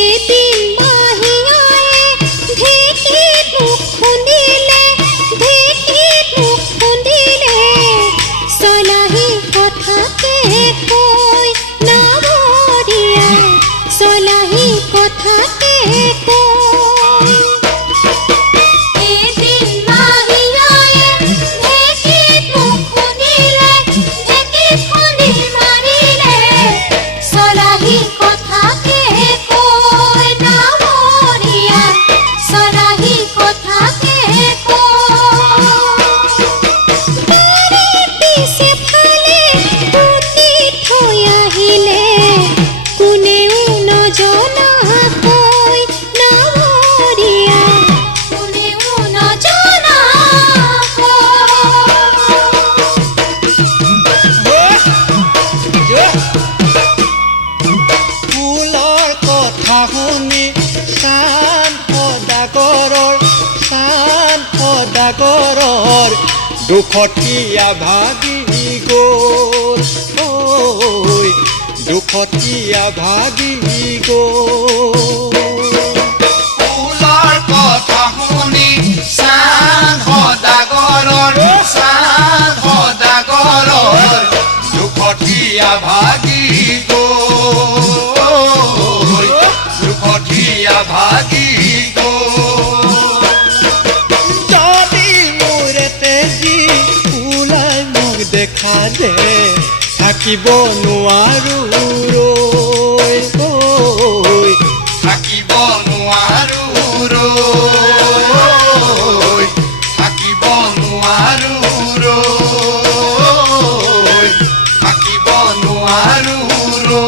এদিন মাহিয়ায়ে ঢেঁকীত মুখ খুন্দিলে ঢেঁকীত মুখ খুন্দিলে চলাহী কথাকে কৈ নামৰীয়া চলাহী কথাকে কৈ এদিন মাহিয়ায়ে ঢেঁকীত মুখ খুন্দিলে ঢেঁকীত খুন্দি মাৰিলে চলাহী কথাকে কৈ নামৰীয়া চলাহী কথাকে কৈ পিছে ফালে পুতি থৈ আহিলে কোনেও নজনাকৈ নামৰীয়া কোনেও নজনাকৈ ফুলৰ কথা শুনি চান সদাগৰৰ দুখতীয়া ভাগি গ'ল ঐ দুখতীয়া ভাগি গ'ল ফুলৰ কথা শুনি চান সদাগৰৰ দুখতীয়া ভাগি গ'ল দুখতীয়া ভাগি গ'ল যদি মোৰ তেজি ওলাই মোক দেখা দে থাকিব নোৱাৰো ৰৈ ঐ থাকিব নোৱাৰো ৰৈ থাকিব নোৱাৰো ৰৈ থাকিব নোৱাৰো ৰৈ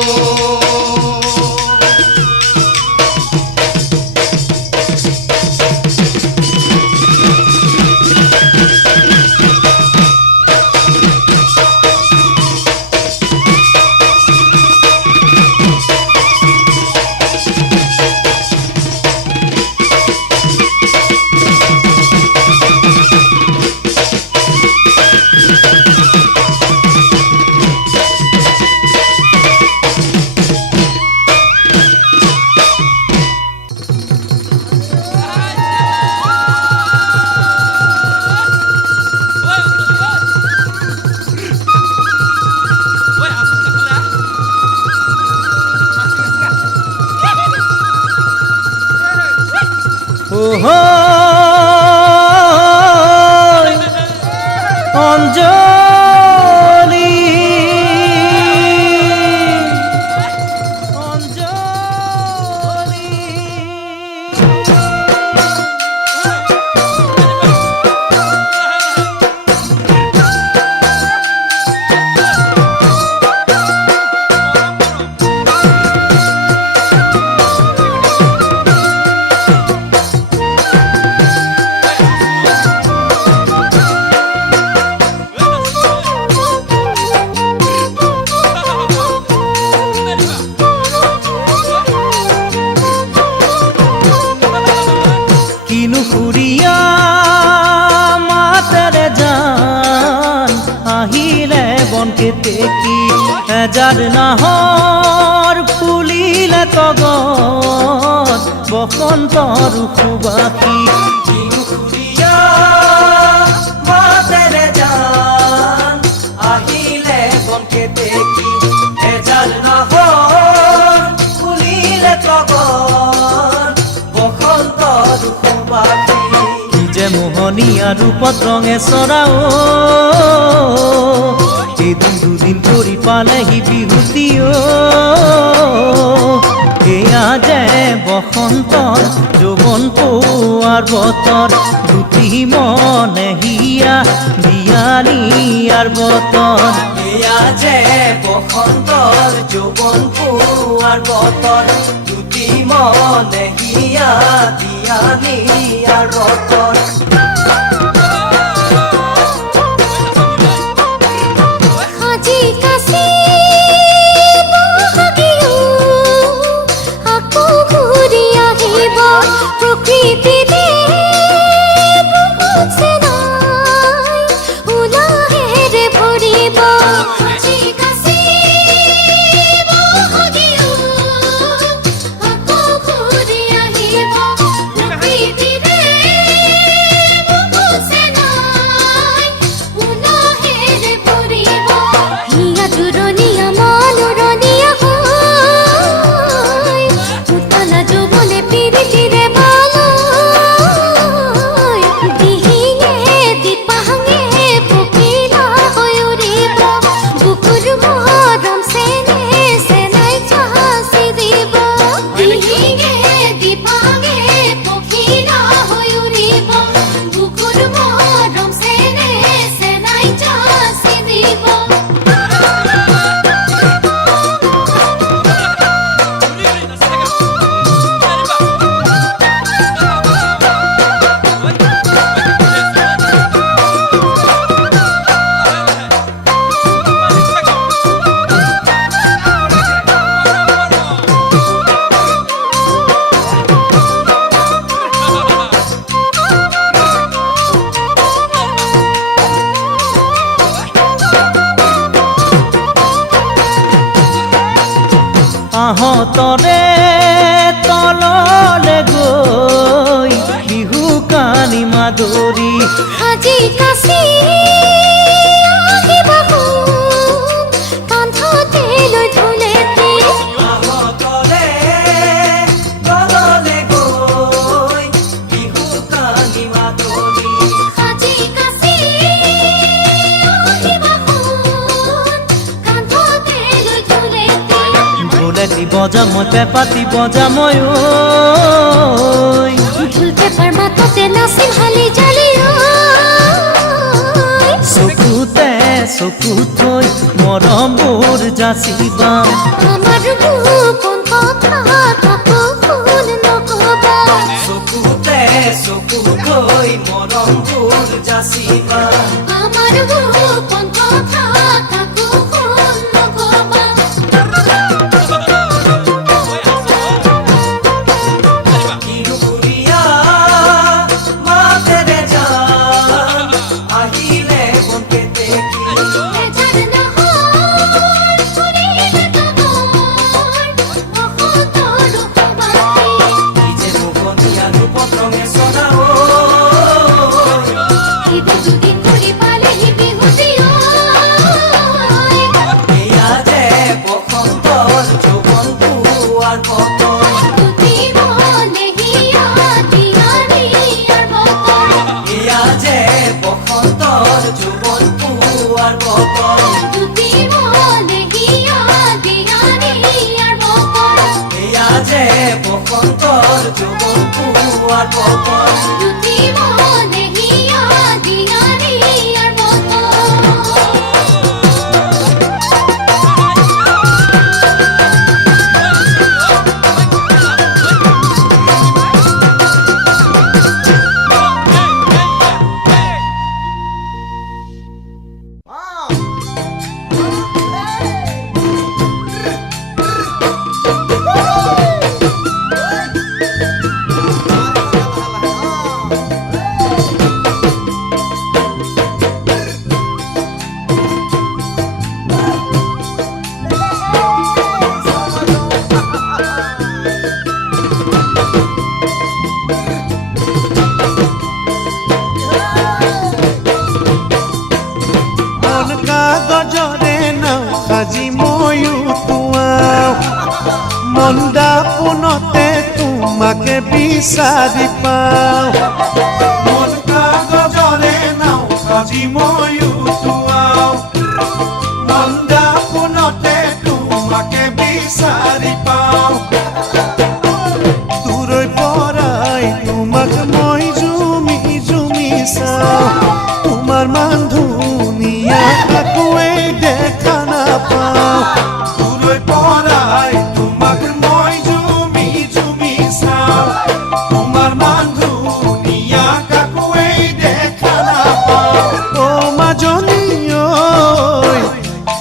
অঞ্জলি এজাৰ নাহৰ ফুলিলে তগত বসন্তৰ সুবাসী বিহুৰীয়া মাতেৰে জান আহিলে বনকে দেখি এজাৰ নাহৰ ফুলিলে তগত বসন্তৰ সুবাসী কি যে মোহনীয়া ৰূপত ৰঙে চৰাও এদিন দুদিন কৰি পালেহি বিহুতিও এয়া যে বসন্তৰ যৌৱন পোৱাৰ বতৰ দুটি মনে হিয়া বিয়ালিয়াৰ বতৰ এয়া যে বসন্তৰ যৌৱন পোৱাৰ বতৰ দুটি মনে হিয়া বিয়ালিয়াৰ বতৰ আজি কাছি বহাগিও আকৌ ঘূৰি আহিব প্ৰকৃতিতে বুকুছে নাই উলাহেৰে ভৰিব আজি কাছি বহাগিও আকৌ ঘূৰি আহিব প্ৰকৃতিতে বুকুছে নাই উলাহেৰে ভৰিব হিয়া জুৰণীয়া মনোৰণীয়া হয় উতলা যৌৱনে পিৰিতিৰে বালয় দিহিঙে দিপাঙে পখিলা হৈ উৰিব বুকুৰ মৰম চেনে চেনাই চাচি দিব দিহিঙে দিপাঙে পখিলা হৈ উৰিব বুকুৰ মৰম চেনে চেনাই চাচি দিব আহঁতৰে তললে গৈ বিহু কানি মাদৰি আজি কাছি আহিব সোণ কান্ধতে লৈ ঢোলেটি আহঁতৰে তললে গৈ বিহু কানি মাদৰি আজি কাছি আহিব সোণ কান্ধতে লৈ ঢোলেটি ঢোলেটি বজাম মই পেঁপাতি বজাম মই ঐ ঢোল পেপাৰ মাততে নাচিম হালি জালি চকুতে চকু থৈ মৰমবোৰ যাচিবা আমাৰ গোপন কথা কাকো ফোন নকবা চকুতে চকু থৈ মৰমবোৰ যাচিবা আমাৰ গোপন কথা কাকো ফোন নকবা বিহুৰীয়া মাতেৰে জান আহিলে বনকে দেখি এজাৰ নাহৰ ফুলিলে তগৰ বসন্তৰ সুবাসী কি যে মোহনীয়া ৰূপত ৰঙে চৰাও এদিন দুদিন কৰি পালেহি বিহুতিও এয়া যে বসন্তৰ যৌৱন পোৱাৰ বতৰ দুটি মনে হিয়া বিয়ালিয়াৰ বতৰ এয়া যে বসন্তৰ যৌৱন পোৱাৰ বতৰ দুটি মনে হিয়া বিয়ালিয়াৰ বতৰ এয়া যে বসন্তৰ যৌৱন পোৱাৰ বতৰ দুটি মনে হিয়া বিয়ালিয়াৰ বতৰ মন্দা পোনতে তোমাকে বিচাৰি পাওঁ মন কাগজৰে নাও সাজি মই উঠুৱাওঁ মন্দা পোনতে তোমাকে বিচাৰি পাওঁ দূৰৈ পৰাই তোমাক মই জুমি জুমি চাওঁ তোমাৰ মান ধুনীয়া কাকোৱেই দেখা নাপাওঁ দূৰৈ পৰাই তোমাক মই জুমি জুমি চাওঁ তোমাৰ মান ধুনীয়া কাকোৱেই দেখা নাপাওঁ অ' মাজনী ঐ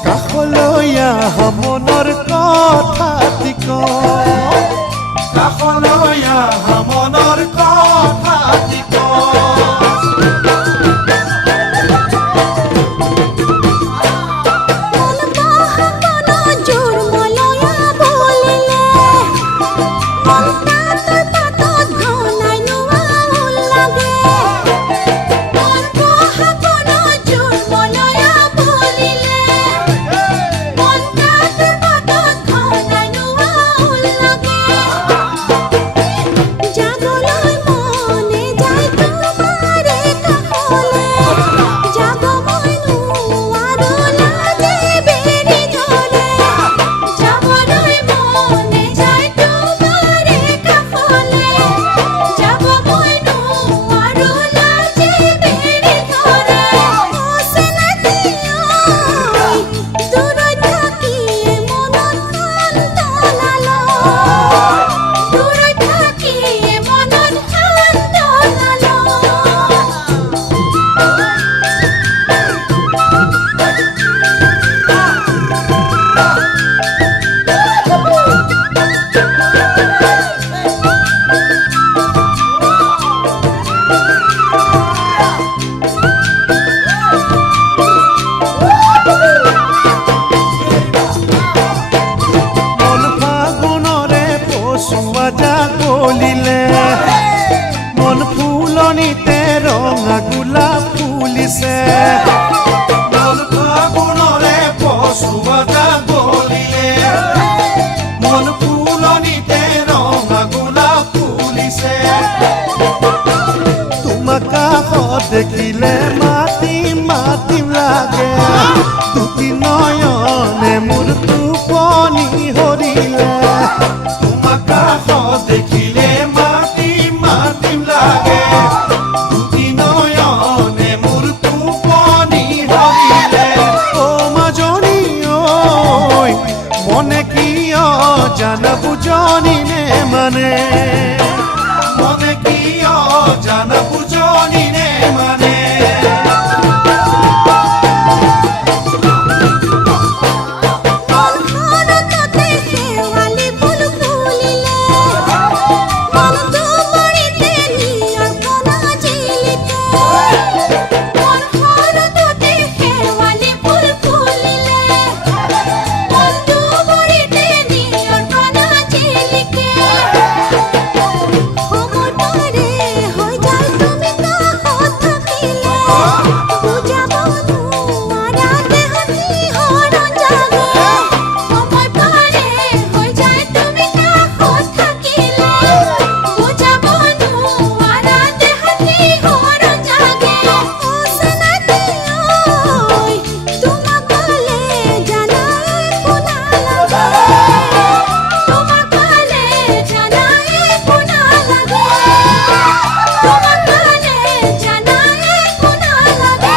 কাষলৈ আহা মনৰ কথাটি কওঁ কাষলৈ আহা মনৰ কথাটি কওঁ মন বহাবন জোৰ মলয়া বলিলে মন পাতৰ পাতত ঘনাই নোৱা লাগে মন বহাবন জোৰ মলয়া বলিলে মন পাতৰ পাতত ঘনাই নোৱা লাগে জাগলৈ মনে যায় তোমাৰে কাষলে যাব মই নোৱাৰো লাজে বেৰি ধৰে যাবলৈ মনে যায় তোমাৰে কাষলে যাব মই নোৱাৰো লাজে বেৰি ধৰে অচিনাকি ঐ দূৰৈত থাকিয়ে মনত সান্তনালৈ দূৰৈত থাকিয়ে মনত সান্তনালৈ মন ফাগুনৰে পচুৱা জাগলিলে মন ফুলনিতে ৰঙা গোলাপ ফুলিছে মন ফাগুনৰে পচুৱা জাগলিলে মন ফুলনিতে ৰঙা গোলাপ ফুলিছে তোমাক কাষত দেখিলে মাতিম মাতিম লাগে দুটি নয়নে মোৰ টোপনি হৰিলে তোমাক কাষত দেখিলে মাতিম মাতিম লাগে দুটি নয়নে মোৰ টোপনি হৰিলে অ' মাজনী ঐ মনে কিয় জানা বুজনি নে মানে মনে কিয় জানা বুজনি নে মানে মনখনতে শেৱালি ফুল ফুলিলে মনটো মৰিতে নিয়ৰ কণা জিলিকে মনখনতে শেৱালি ফুল ফুলিলে মনটো মৰিতে নিয়ৰ কণা জিলিকে সময় পাৰে হৈ যায় তুমি কাষত থাকিলে বুজাব নোৱাৰা দেহত শিহৰণ জাগে সময় পাৰে হৈ যায় তুমি কাষত থাকিলে বুজাব নোৱাৰা দেহত শিহৰণ জাগে অচিনাকি ঐ তোমাক পালে জানাই শুনা লাগে তোমাক পালে জানাই শুনা লাগে তোমাক পালে জানাই শুনা লাগে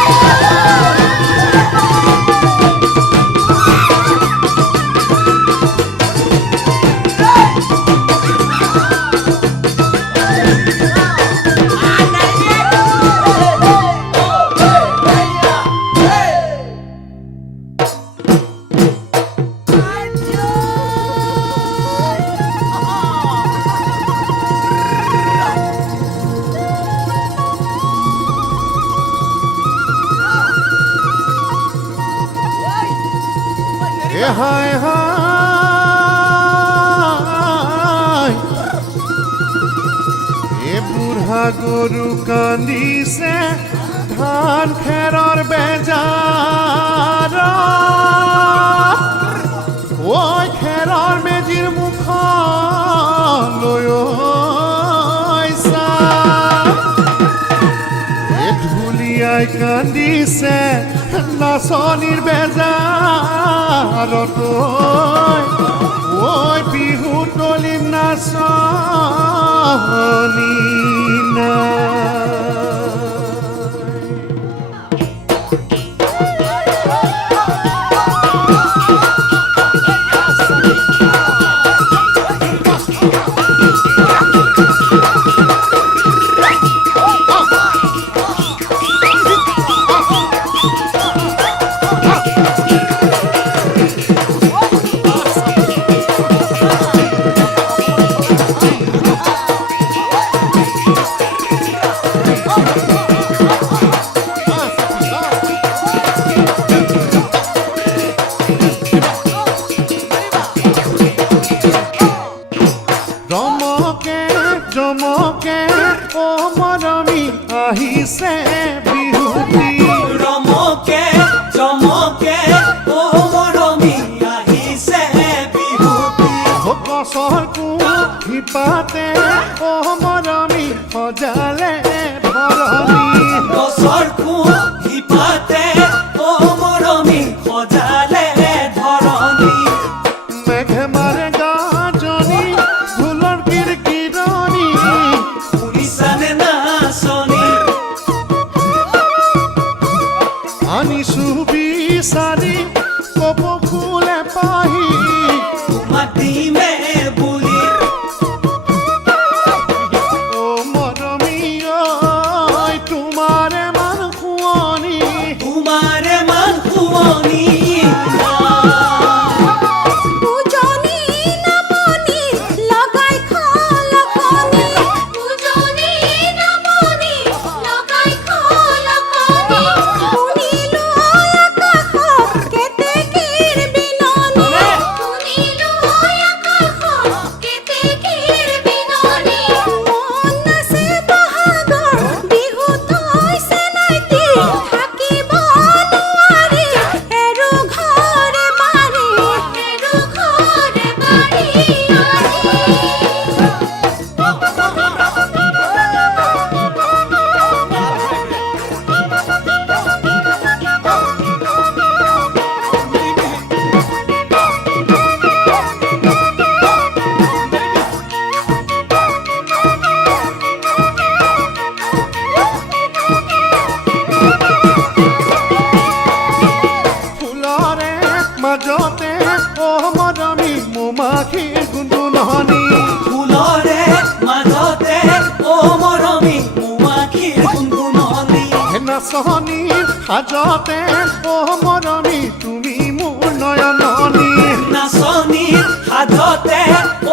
এ হায় হায় এ বুঢ়া গৰু কান্দিছে ধান খেৰৰ বেজাৰ ঐ খেৰৰ মেজ মাটিৰ মুখলৈ ঢুলিয়াই কান্দিছে নাচনিৰ বেজাৰত ঐ বিহু তলি নাচনি জমকে ও মৰমী আহিছে বিহুতি ৰমকে জমকে ও মৰমী আহিছে বিহুতি গছৰ কুহিপাতে ও মৰমী সজালে ধৰণী গছৰ কুহিপাতে ও মৰমী সজালে ধৰণী মেঘে মাৰে গাজনি ঢোলৰ কিৰকিৰণি শুনিছানে নাচনি আনিছো বিচাৰি কপৌ ফুলে পাহি মাতিমে বুলি ও মৰমী ঐ তোমাৰে মান শুৱনি তোমাৰে মান শুৱনি উজনি নামনি লগাই খলকনি উজনি নামনি লগাই খলকনি শুনিলো আকাশত কেতেকীৰ বিননি শুনিলো আকাশত কেতেকীৰ বিননি মন নাচে বহাগৰ বিহু থৈছে নাইতি থাকিব নোৱাৰি এৰো ঘৰে বাৰী এৰো ঘৰে বাৰী ফুলৰে মাজতে ও মৰমী মৌমাখিৰ গুণগুণনি ফুলৰে মাজতে ও মৰমী মৌমাখিৰ গুণগুণনি নাচনিৰ সাজতে ও মৰমী তুমি মোৰ নয়ননি নাচনিৰ সাজতে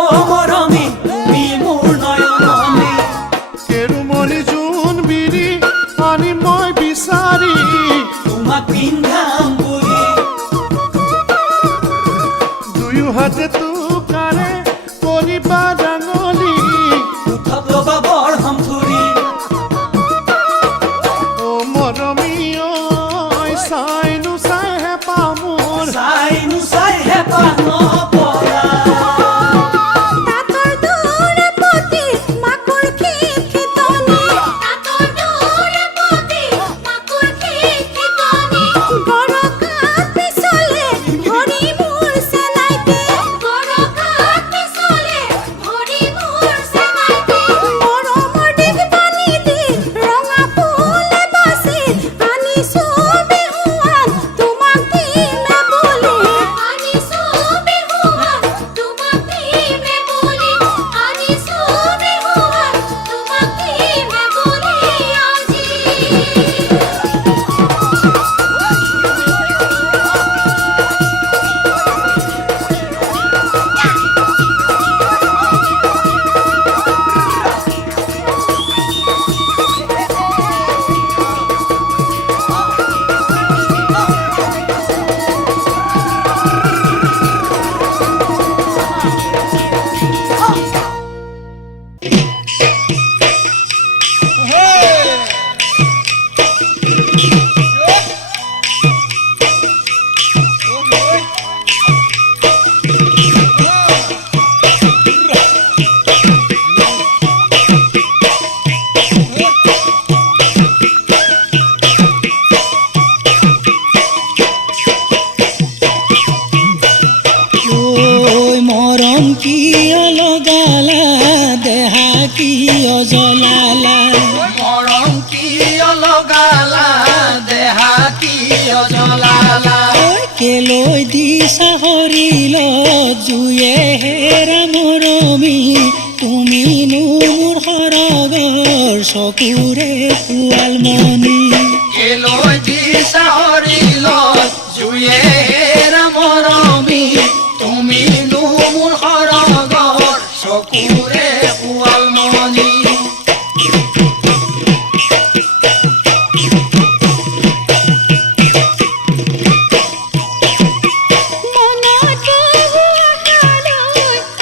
ও মৰমী তুমি মোৰ নয়ননি কেৰুমণি জোনবিৰি আনি মই বিচাৰি তোমাক পিন্ধাম বুলি দুয়ো হাতে তোকাৰে কৰিবা ডাঙলি উঠত ল'বা বৰ হামথুৰি ও মৰমী ঐ চাইনো চাই হেঁপাহ মোৰ চাইনো চাই হেঁপাহ নপৰা তাতৰ দৌৰে পতি মাকুৰ খিতনি তাতৰ দৌৰে পতি মাকুৰ খিতনি গৰকাত পিছলে ধৰি মোৰ চেনাইতে গৰকাত কেলৈ দিছা হৰিলত জুয়ে হেৰা মৰমী তুমিনো মোৰ সৰগৰ চকুৰে শুৱালমণি কেলৈ দিছা হৰিলত জুয়ে হেৰা মৰমী তুমিনো মোৰ সৰগৰ চকুৰে শুৱালমণি মনত বহু আশালৈ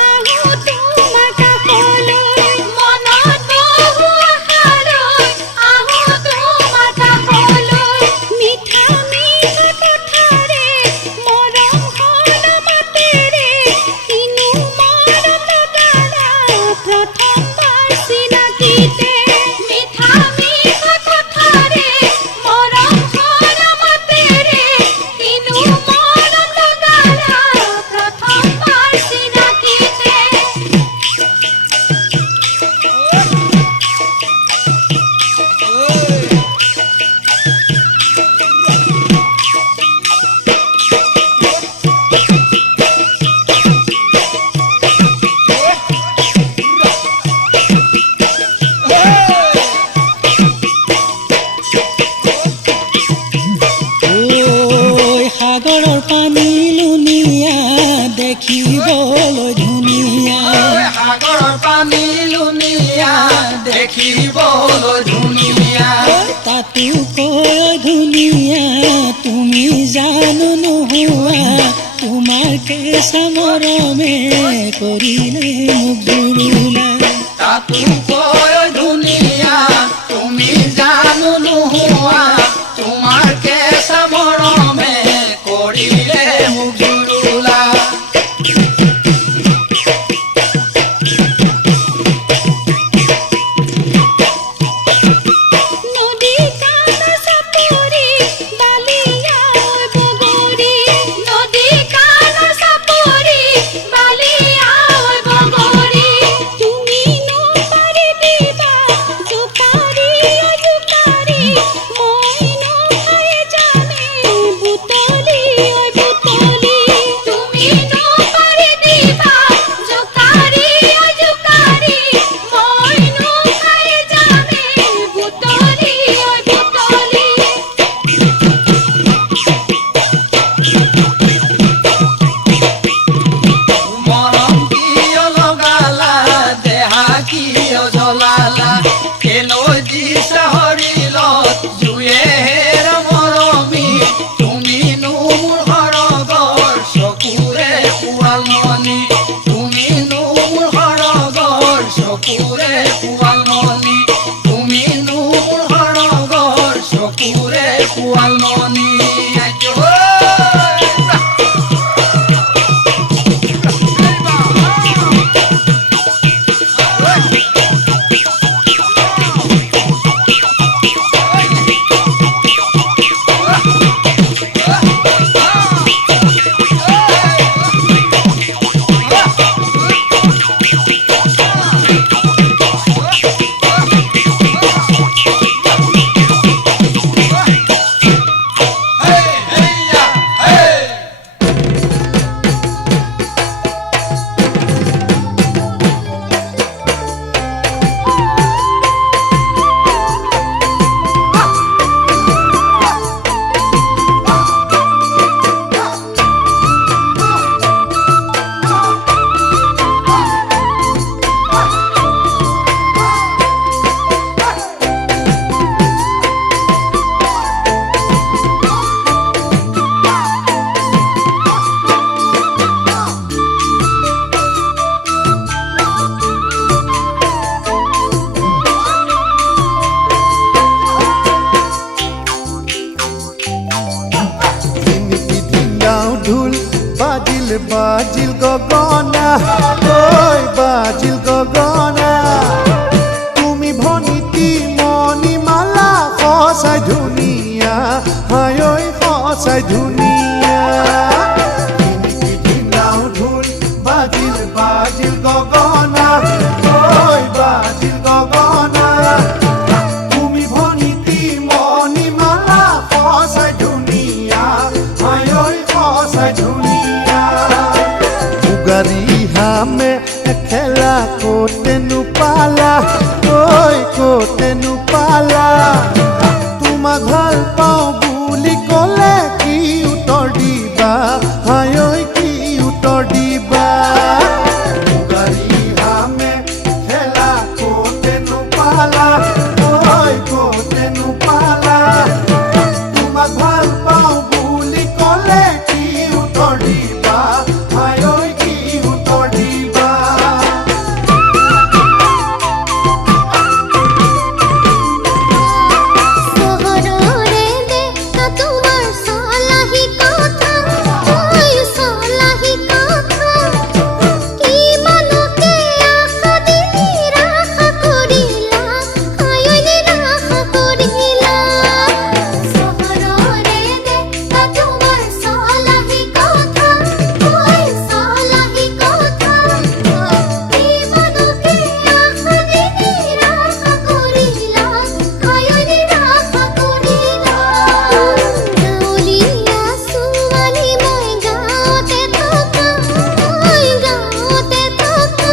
আহোঁ তোমাৰ কাষলৈ মনত বহু আশালৈ আহোঁ তোমাৰ কাষলৈ মিঠা মিঠা কথাৰে মৰম সনা মাতেৰে কিনো মৰম লগালা প্ৰথমবাৰ চিনাকিতে মিঠা মিঠা কথাৰে মৰম সনা মাতেৰে কিনো মৰম লগালা প্ৰথমবাৰ চিনাকিতে ঐ সাগৰৰ পানী লুনিয়া দেখিবলৈ ধুনীয়া সাগৰৰ পানী লুনিয়া দেখিবলৈ ধুনীয়া তাতোকৈ ধুনীয়া তুমি জানো নোহোৱা তোমাৰ কেঁচা মৰমে কৰিলে মোক জুৰুলা তাতোকৈ ধুনীয়া তুমি জানো নোহোৱা তোমাৰ কেঁচা মৰমে কৰিলে মোক জুৰুলা নদী কাণ চাপৰি বালিয়া বগৰী নদী কাণ চাপৰি বালিয়া বগৰী তুমি নপাৰি দিবা জোকাৰি জোকাৰি মই নখাই জানে বুটলি বুটলি তুমি নপাৰি দিবা জোকাৰি জোকাৰি মই নখাই জানে বুটলি বুটলি মৰম কিয় লগালা দেহা কিয় জ্বলালা কেলৈ দিছা হৰিলত জুয়ে হেৰা মৰমী তুমিনো মোৰ সৰগৰ চকুৰে শুৱালমণি তুমিনো মোৰ সৰগৰ চকুৰে শুৱালমণি তুমিনো মোৰ সৰগৰ চকুৰে শুৱালমণি বাজিল গগনা ঐ বাজিল গগনা তুমি ভনিতি মণিমালা সঁচাই ধুনীয়া হাই ঐ সঁচাই ধুনীয়া ঢোল বাজিল বাজিল গগনা ঐ বাজিল গগনা তুমি ভনিতি মণিমালা সঁচাই ধুনীয়া হাই ঐ হামে খেলা কোতেনো পালা ঐ কোতেনো পালা তোমাক ভাল পাওঁ বুলি ক'লে কি উত্তৰ দিবা হায় ঐ কি উত্তৰ দিবা গাড়ী হামে খেলা কোতেনো পালা ঐ কোতেনো পালা তোমাক ভাল পাওঁ বুলি ক'লে কি উত্তৰ দিবা হায় ঐ কি উত্তৰ দিবা চহৰৰে দেখা তোমাৰ চলাহী কথা ঐ চলাহী কথা কিমানকে আশা দি নিৰাশা কৰিলা হায় ঐ নিৰাশা কৰিলা চহৰৰে দেখা তোমাৰ চলাহী কথা ঐ চলাহী কথা কিমানকে আশা দি নিৰাশা কৰিলা হায় ঐ নিৰাশা কৰিলা গাঁৱলীয়া ছোৱালী মই গাঁৱতে থকা ঐ গাঁৱতে থকা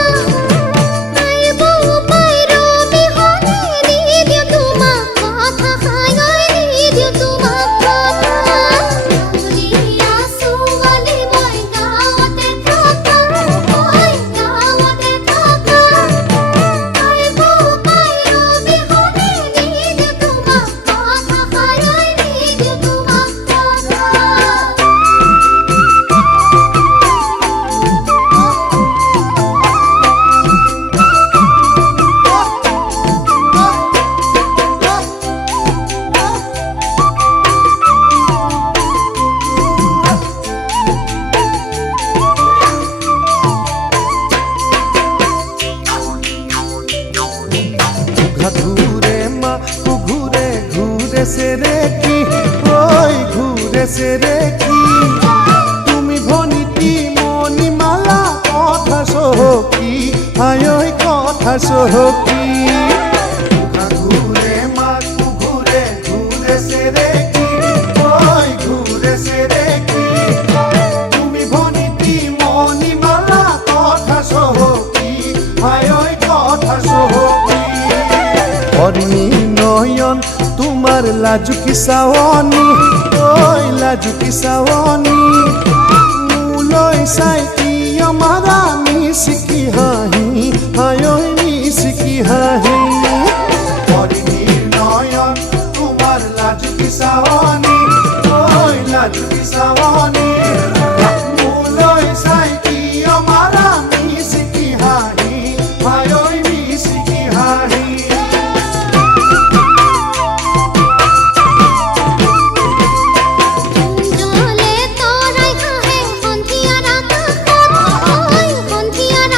আহিব উপায় ৰবিহনে নিদিওঁ তোমাক কথা হায় ঐ নিদিওঁ তোমাক কথা গাঁৱলীয়া ছোৱালী মই গাঁৱতে থকা ঐ গাঁৱতে থকা আহিব উপায় ৰবিহনে নিদিওঁ তোমাক কথা হায় ঐ নিদিওঁ তোমাক কথা ঘুরে মা ঘুরে ঘুরে সেরে কি ওই ঘুরে সেরে কি তুমি ভনিতি মণিমালা কথা সহকি হায় ঐ কথা সহকি ঘুরে মা ঘুরে ঘুরে সেরে কি ওই ঘুরে সেরে কি তুমি ভনিতি মণিমালা কথা সহকি হায় ঐ কথা সহকি হরিণী নয়ন তোমার লাজুকি চাৱনী ঐ লাজুকি চাৱনী মোলৈ চাই কিয় মাৰা মিচিকি হাঁহি হায় ঐ মিচিকি হাঁহি হৰিণী নয়ন তোমাৰ লাজুকি চাৱনী ঐ লাজুকি চাৱনী মোলৈ চাই কিয় মাৰা মিচিকি হাঁহি হায় ঐ মিচিকি হাঁহি জলে তৰাই হাঁহে সন্ধিয়াৰ আকাশত ঐ সন্ধিয়াৰ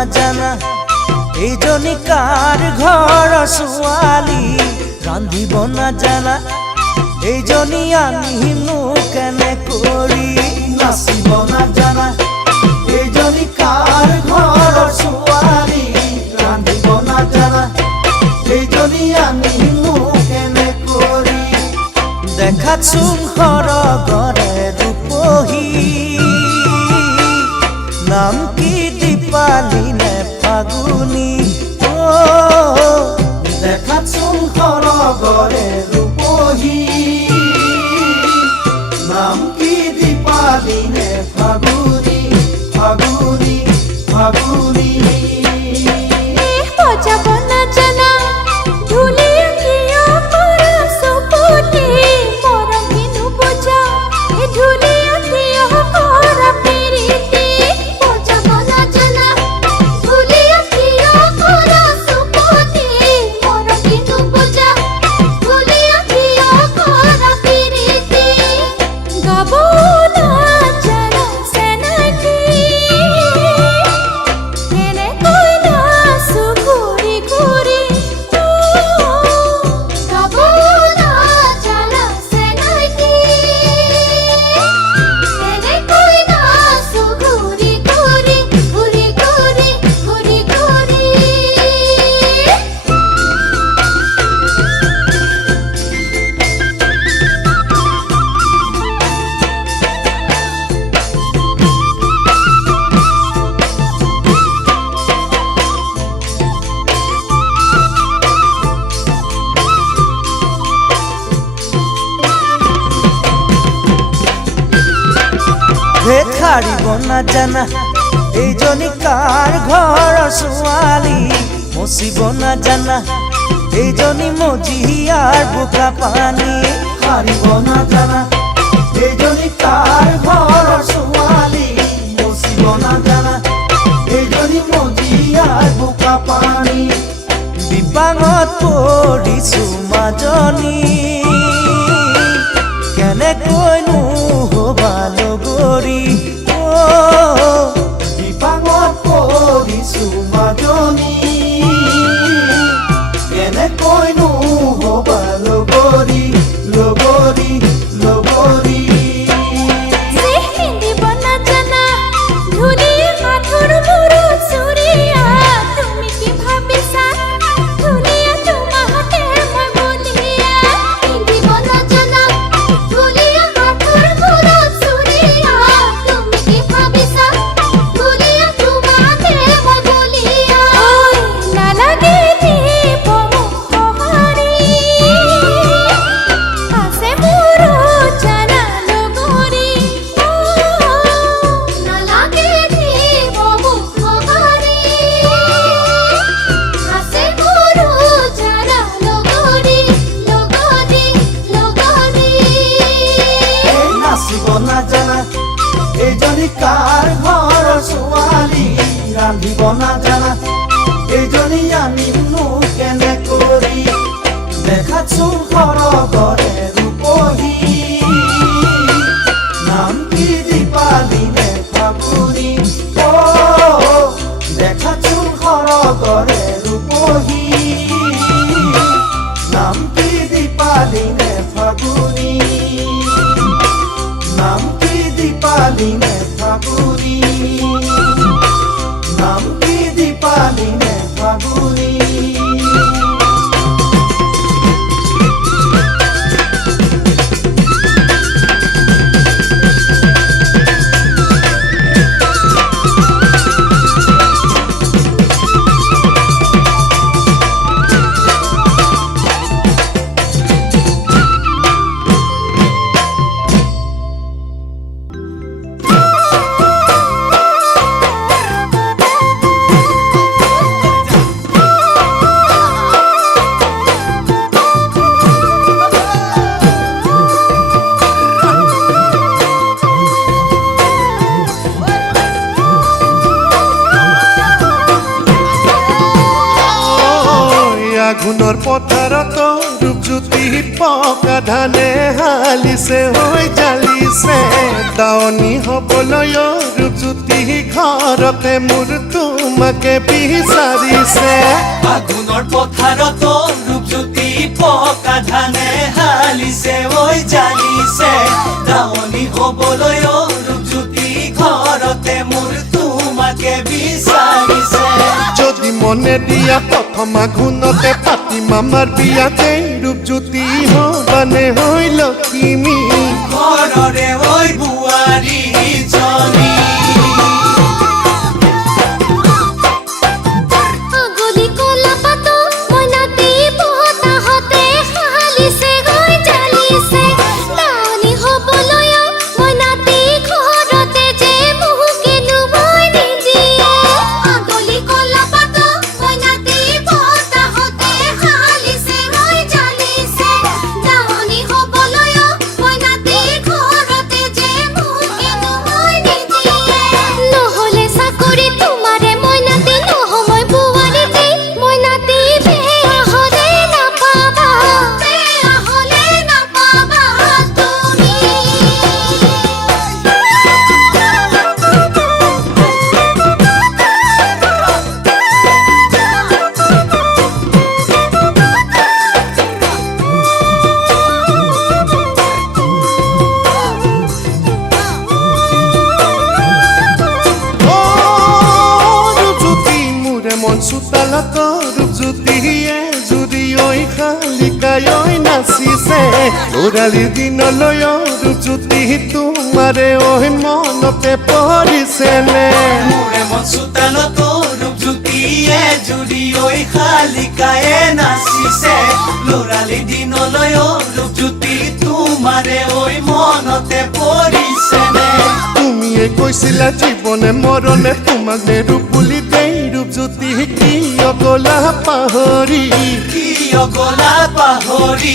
নাজানা এইজনী কাৰ ঘৰৰ ছোৱালী ৰান্ধিব নাজানা এইজনী আনিনো কেনে কৰি নাচিব নাজানা এইজনী কাৰ ঘৰৰ ছোৱালী ৰান্ধিব নাজানা এইজনী আনিনো কেনে কৰি দেখাত চোন সৰগৰে ৰূপহী নাম কি দীপালি নে ফাগুনি দেখাত চোন সৰগৰে ৰূপহী নাম কি দীপালি নে ফাগুনি ফাগুনি ফাগুনি বজাব নাজানা ঢুলিয়া কিয় কৰা চকুটি মৰম কিনো বজা ঢুলিয়া কিয় কৰা পিৰিতি বজাব নাজানা ঢুলিয়া কিয় কৰা চকুটি মৰম কিনো বজা ঢুলিয়া কিয় কৰা পিৰিতি গাব নাজানা চেনাকি এনেকৈ নাচো ঘূৰি ঘূৰি গাব নাজানা চেনাকি এনেকৈ নাচো ঘূৰি ঘূৰি ঘূৰি ঘূৰি ঘূৰি ঘূৰি খাৰিব নাজানা এইজনী কাৰ ঘৰৰ ছোৱালী মচিব নাজানা এইজনী মজিয়াৰ বোকা পানী সাৰিব নাজানা এইজনী কাৰ ঘৰৰ ছোৱালী মচিব নাজানা এইজনী মজিয়াৰ বোকা পানী বিপাঙত পৰিছো মাজনী কেনেকৈনো হবা লগৰী বিপাঙত পৰিছো মাজনী কেনেকৈনো হবা লগৰী লগৰী লগৰী চিহ পিন্ধিব নাজানা ঢুলিয়া কাঠৰ মূৰত চুৰিয়া তুমি কি ভাবিছা ঢুলিয়া তোমাতে মই বলিয়া পিন্ধিব নাজানা ঢুলিয়া কাঠৰ মূৰত চুৰিয়া তুমি কি ভাবিছা ঢুলিয়া তোমাতে মই বলিয়া নালাগে দিব মোক সঁহাৰি আছে মোৰ জানা লগৰী নালাগে দিব মোক সঁহাৰি আছে মোৰ জানা লগৰী লগৰী লগৰী নাচিব নাজানা এইজনী কাৰ ঘৰৰ ছোৱালী ৰান্ধিব নাজানা এইজনী আনিনো কেনে কৰি দেখাত চোন সৰগৰে ৰূপহী নাম কি দীপালি নে ফাগুনি দেখাত চোন সৰগৰে ৰূপহী নাম কি দীপালি নে ফাগুনি নাম কি দীপালি নে ফাগুনি নাম কি দীপালি নে ফাগুনি আঘোণৰ পথাৰত ৰূপজ্যোতি পকা ধানে হালিছে হৈ জালিছে দাৱনী হ'বলৈ ৰূপজ্যোতি ঘৰতে মোৰ তোমাকে বিচাৰিছে আঘোণৰ পথাৰত ৰূপজ্যোতি পকা ধানে হালিছে ঐ জালিছে দাৱনী হ'বলৈ ৰূপজ্যোতি ঘৰতে মোৰ তোমাকে বিচাৰিছে যদি মনে দিয়া প্ৰথম আঘোণতে পাতিম আমাৰ বিয়াতে ৰূপজ্যোতি হ'বানে হৈ লখিমী ঘৰৰে ঐ বোৱাৰী জনী আগলি কলা পাতো মনাতি বতাহতে হালিছে গৈ জালিছে দাৱনী হ'বলৈ মনাতি ঘৰতে যে মুহুকে নুমই নিজিয়ে আগলি কলা পাতো মনাতি বতাহতে হালিছে গৈ জালিছে দাৱনী হ'বলৈ মনাতি ঘৰতে যে মুহুকে নুমই নিজিয়ে নহ'লে চাকৰি তোমাৰে মইনাতি নহমই বোৱাৰীতে মইনাতি বেয়া হ'লে নাপাবা তুমি ৰূপজ্যোতি মোৰে মন চোতালত ৰূপজ্যোতিয়ে জুৰি ঐ শালিকাই ঐ নাচিছে ল'ৰালিৰ দিনলৈ ৰূপজ্যোতি তোমাৰে ঐ মনতে পৰিছেনে মোৰে মন চোতালত ৰূপজ্যোতিয়ে জুৰি ঐ শালিকায়ে নাচিছে ল'ৰালি দিনলৈ ৰূপজ্যোতি তোমাৰে ঐ মনতে পৰিছেনে তুমিয়ে কৈছিলা জীৱনে মৰণে তোমাক নেৰু বুলি দেই ৰূপজ্যোতি কিয় গলা পাহৰি কিয় গলা পাহৰি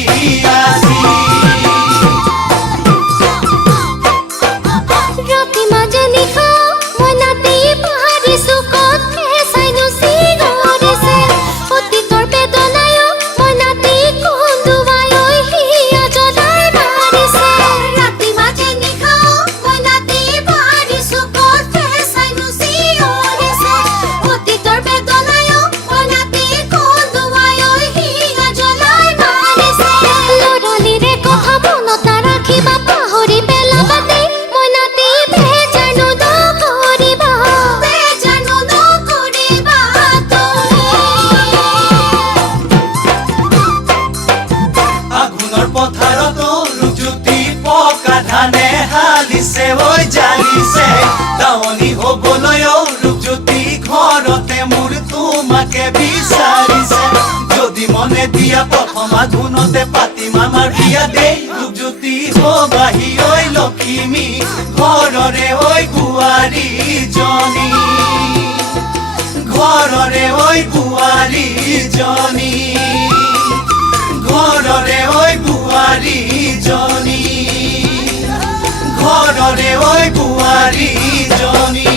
আজি ৰাতি মাজে নিশা মইনাতি পাহৰিছো ক'ত চাইনো চিগৰিছে অতীতৰ বেদনায় মইনাতি কন্দুৱাই হিয়া জ্বলাই মাৰিছে ৰাতি মাজে নিশা মইনাতি পাহৰিছো ক'ত চাইনো চিগৰিছে অতীতৰ বেদনায় মইনাতি কন্দুৱাই হিয়া জ্বলাই মাৰিছে ল'ৰালিৰে কথা মনত ৰাখিবা পাহৰি পেলাবা দেই মইনাতি বেজানো নকৰিবা আঘোণৰ পথাৰত ৰূপজ্যোতি পকা ধানে হালিছে ঐ জালিছে দাৱনী হ'বলৈ ৰূপজ্যোতি ঘৰতে মোৰ তোমাকে বিচাৰিছে যদি মনে দিয়া প্ৰথম আঘোণতে পাতিম আমাৰ বিয়া দেই ৰূপজ্যোতি হ'বাহি ঐ লখিমী ঘৰৰে ঐ বোৱাৰী জনী ঘৰৰে ঐ বোৱাৰী জনী ঘৰৰে ঐ বোৱাৰী জনী ঘৰৰে ঐ বোৱাৰী জনী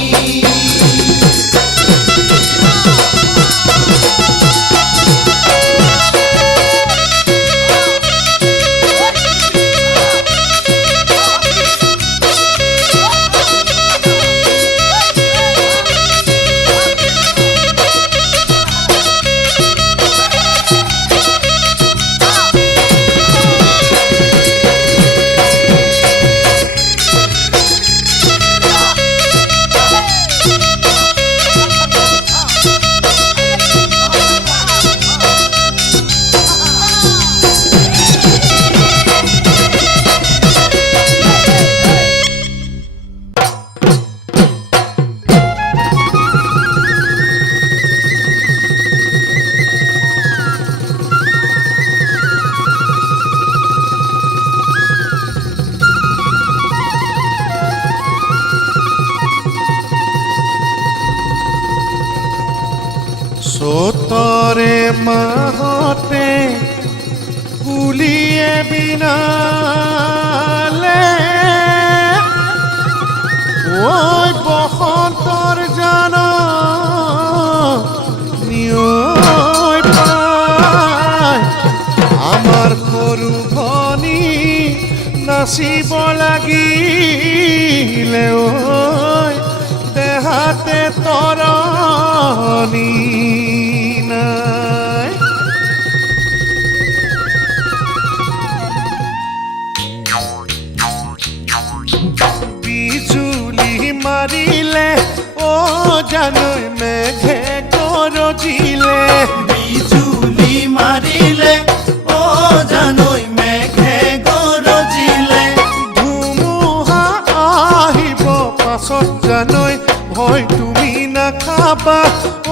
চ'তৰে মাহতে কুলিয়ে বিনালে ঐ বসন্তৰ জান নিয়ৈ সলনি নাই বিজুলি মাৰিলে অ জানৈ মেঘে গৰজিলে বিজুলি মাৰিলে অ জানৈ মেঘে গৰজিলে ধুমুহা আহিব পাছত জানৈ ভয় তুমি নাখাবা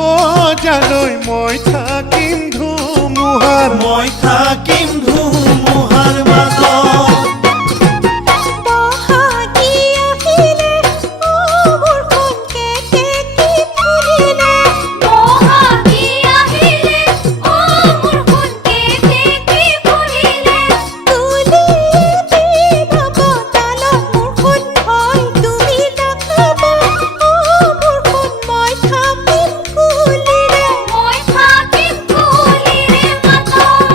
অ জানৈ মই থাকিম ধুমুহাৰ মই থাকিম ধুমুহাৰ মাজত বহাগী আহিলে ও বৰষুণ কেতেকী ফুলিলে বহাগী আহিলে ও বৰষুণ কেতেকী ফুলিলে তুলি দিব তালত বৰষুণ হয় তুমি নাখাবা ও বৰষুণ মই থাকিম কুলিলে মাতত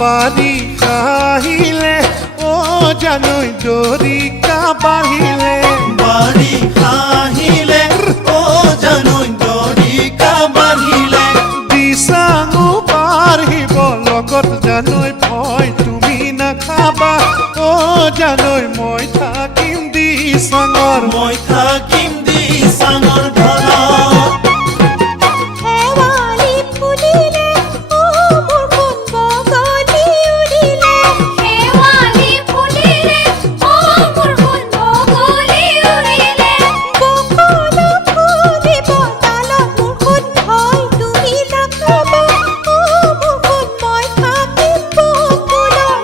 বাৰিষা আহিলে অ জানৈ দৰিকা বাঢ়িলে বাৰিষা আহিলে অ জানৈ দৰিকা বাঢ়িলে দিচাঙো বাঢ়িব লগত জানৈ ভয় তুমি নাখাবা অ জানৈ মই থাকিম দিচাঙৰ মই থাকিম দিচাঙৰ ঘৰত শেৱালি ফুলিলে ও বৰষুণ বগলী উৰিলে শেৱালি ফুলিলে ও বৰষুণ বগলী উৰিলে বকুল ফুলিব তালত বৰষুণ হয় তুমি নাখাবা ও বৰষুণ মই থাকিম বকুলৰ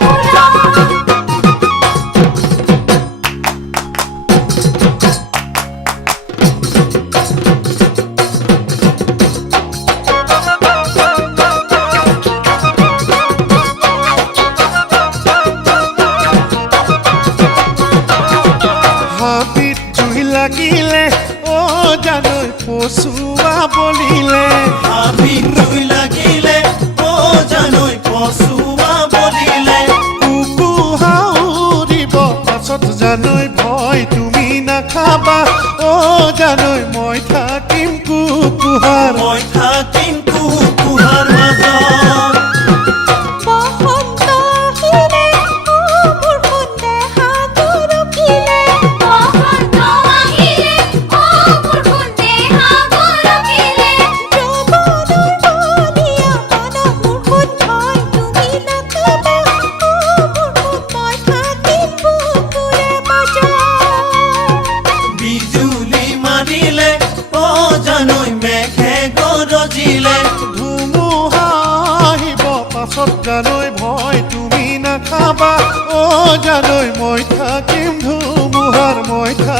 ফুলত হাবিত জুই লাগিলে অ জানৈ পচুৱা বলিলে হাবিত জুই লাগিলে অ জানৈ পচুৱা বলিলে কুকুহা উৰিব পাছত জানৈ ভয় তুমি নাখাবা অ জানৈ মই থাকিম কুকুহাৰ মই থাকিম কুকুহাৰ মাজত বসন্ত আহিলে ও বৰষুণ দেহা গৰকিলে বসন্ত আহিলে ও বৰষুণ দেহা গৰকিলে যৌৱনৰ বলিয়া মনত বৰষুণ হয় তুমি নাখাবা ও বৰষুণ মই থাকিম বুকুৰে মাজত বিজুলি মাৰিলে অ জানৈ মেঘে গৰজিলে ধুমুহা আহিব পাছত জানৈ ভয় তুমি নাখাবা অ জানৈ মই থাকিম ধুমুহাৰ মাজত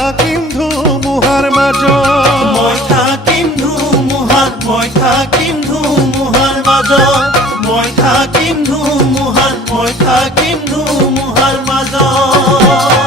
মই থাকিম ধুমুহাৰ মই থাকিম ধুমুহাৰ মাজত মই থাকিম ধুমুহাৰ মাজত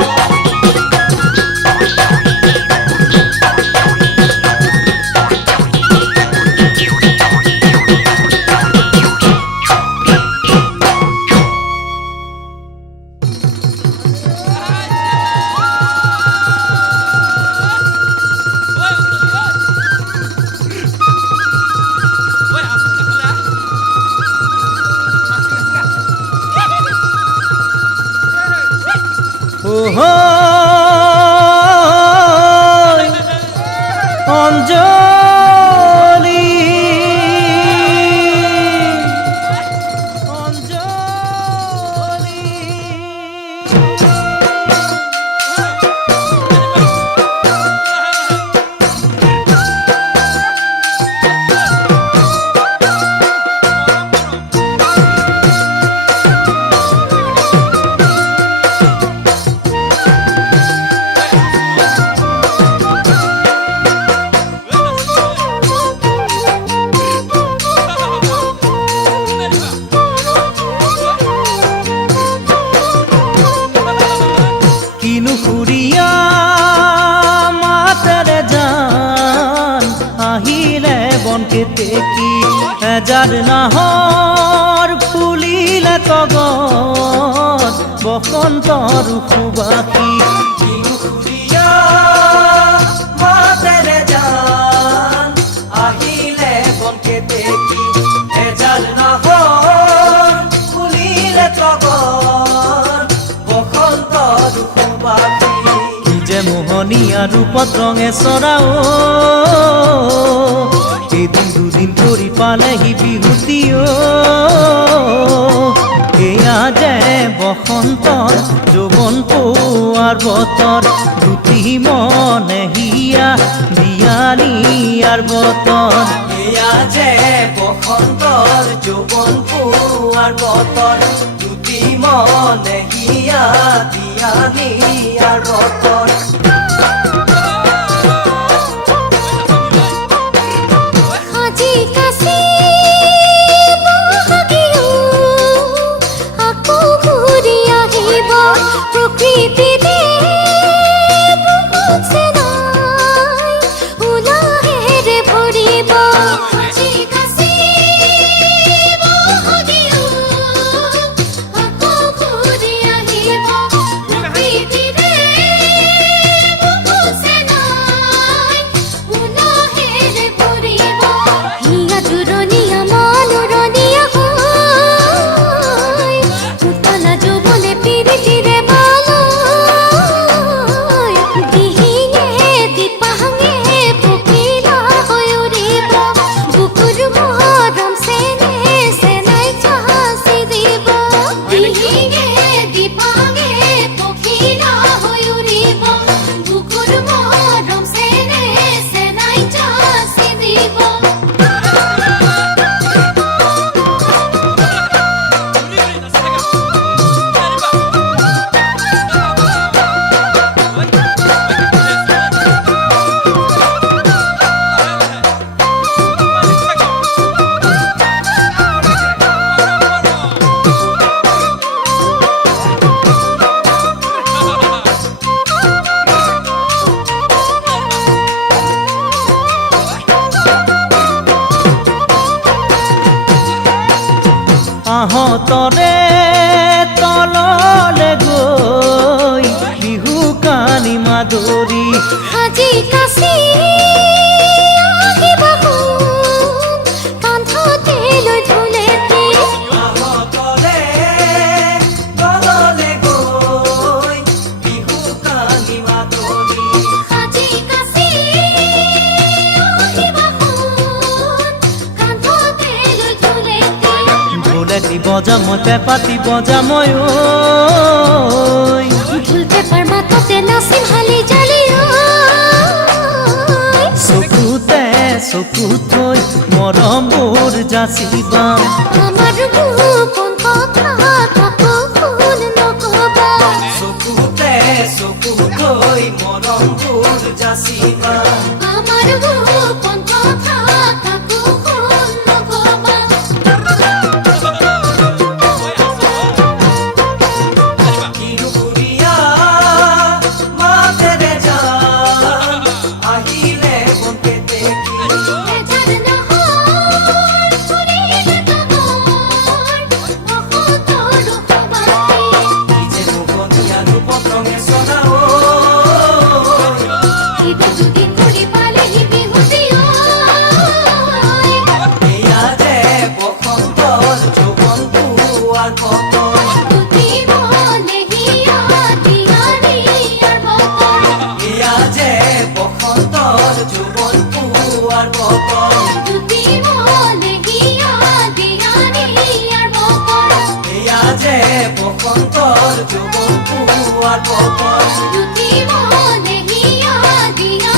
এজাৰ নাহৰ ফুলিলে তগত বসন্তৰ সুবাসী বিহু সুৰীয়া মাতেৰে জান আহিলে বনকে দেখি এজাৰ নাহৰ ফুলিলে তগত বসন্তৰ সুবাসী কি যে মোহনীয়া ৰূপত ৰঙে চৰাও এদিন দুদিন কৰি পালেহি বিহুতীয় এয়া যে বসন্তৰ যৌৱন পোৱাৰ বতৰ দুটি মনে হিয়া দিয়ালিয়াৰ বতৰ এয়া যে বসন্তৰ যৌৱন পোৱাৰ বতৰ দুটি মনে হিয়া দিয়ালিয়াৰ বতৰ আজি কাছি বহাগিও আকৌ ঘূৰি আহিব প্ৰকৃতিতে বহুত চেনাই উলাহেৰে ভৰিব আজি কাছি বহাগিও আকৌ ঘূৰি আহিব প্ৰকৃতিতে বহুত চেনাই উলাহেৰে ভৰিব হিয়া জুৰণীয়া মনোৰণীয়া হয় উতলা যৌৱনে পিৰিতিৰে বালয় দিহিঙে দিপাঙে পখিলা হৈ উৰিব বুকুৰ মৰম চেনে চেনাই চাচি দিব দিহিঙে দিপাঙে পখিলা হৈ উৰিব বুকুৰ মৰম চেনে চেনাই চাচি দিব আহঁতৰে তললে গৈ বিহু কানি মাদৰি আজি কাছি আহিব সোণ কান্ধতে লৈ ঢোলেটি আহঁতৰে তললে গৈ বিহু কানি মাদৰি আজি কাছি আহিব সোণ কান্ধতে লৈ ঢোলেটি ঢোলেটি বজাম মই পেঁপাতি বজাম মই ঐ ঢোল পেপাৰ মাততে নাচিম হালি জালি চকুতে চকু থৈ মৰমবোৰ যাচিবা আমাৰ গোপন কথা কাকো ফোন নকবা চকুতে চকু থৈ মৰমবোৰ যাচিবা আমাৰ গোপন কথা কাকো ফোন নকবা বিহু সুৰীয়া মাতেৰে জান আহিলে বনকে দেখি এজাৰ নাহৰ ফুলিলে তগৰ বসন্তৰ সুবাসী কি যে মোহনীয়া ৰূপত ৰঙে চৰাও এদিন দুদিন কৰি পালেহি বিহুতীয় এয়া যে বসন্তৰ যৌৱন পোৱাৰ বতৰ দুটি মনে হিয়া দিয়ালিয়াৰ বতৰ এয়া যে বসন্তৰ যৌৱন পোৱাৰ বতৰ দুটি মনে হিয়া দিয়ালিয়াৰ বতৰ এয়া যে বসন্তৰ যৌৱন পোৱাৰ বতৰ দুটি মনে হিয়া দিয়া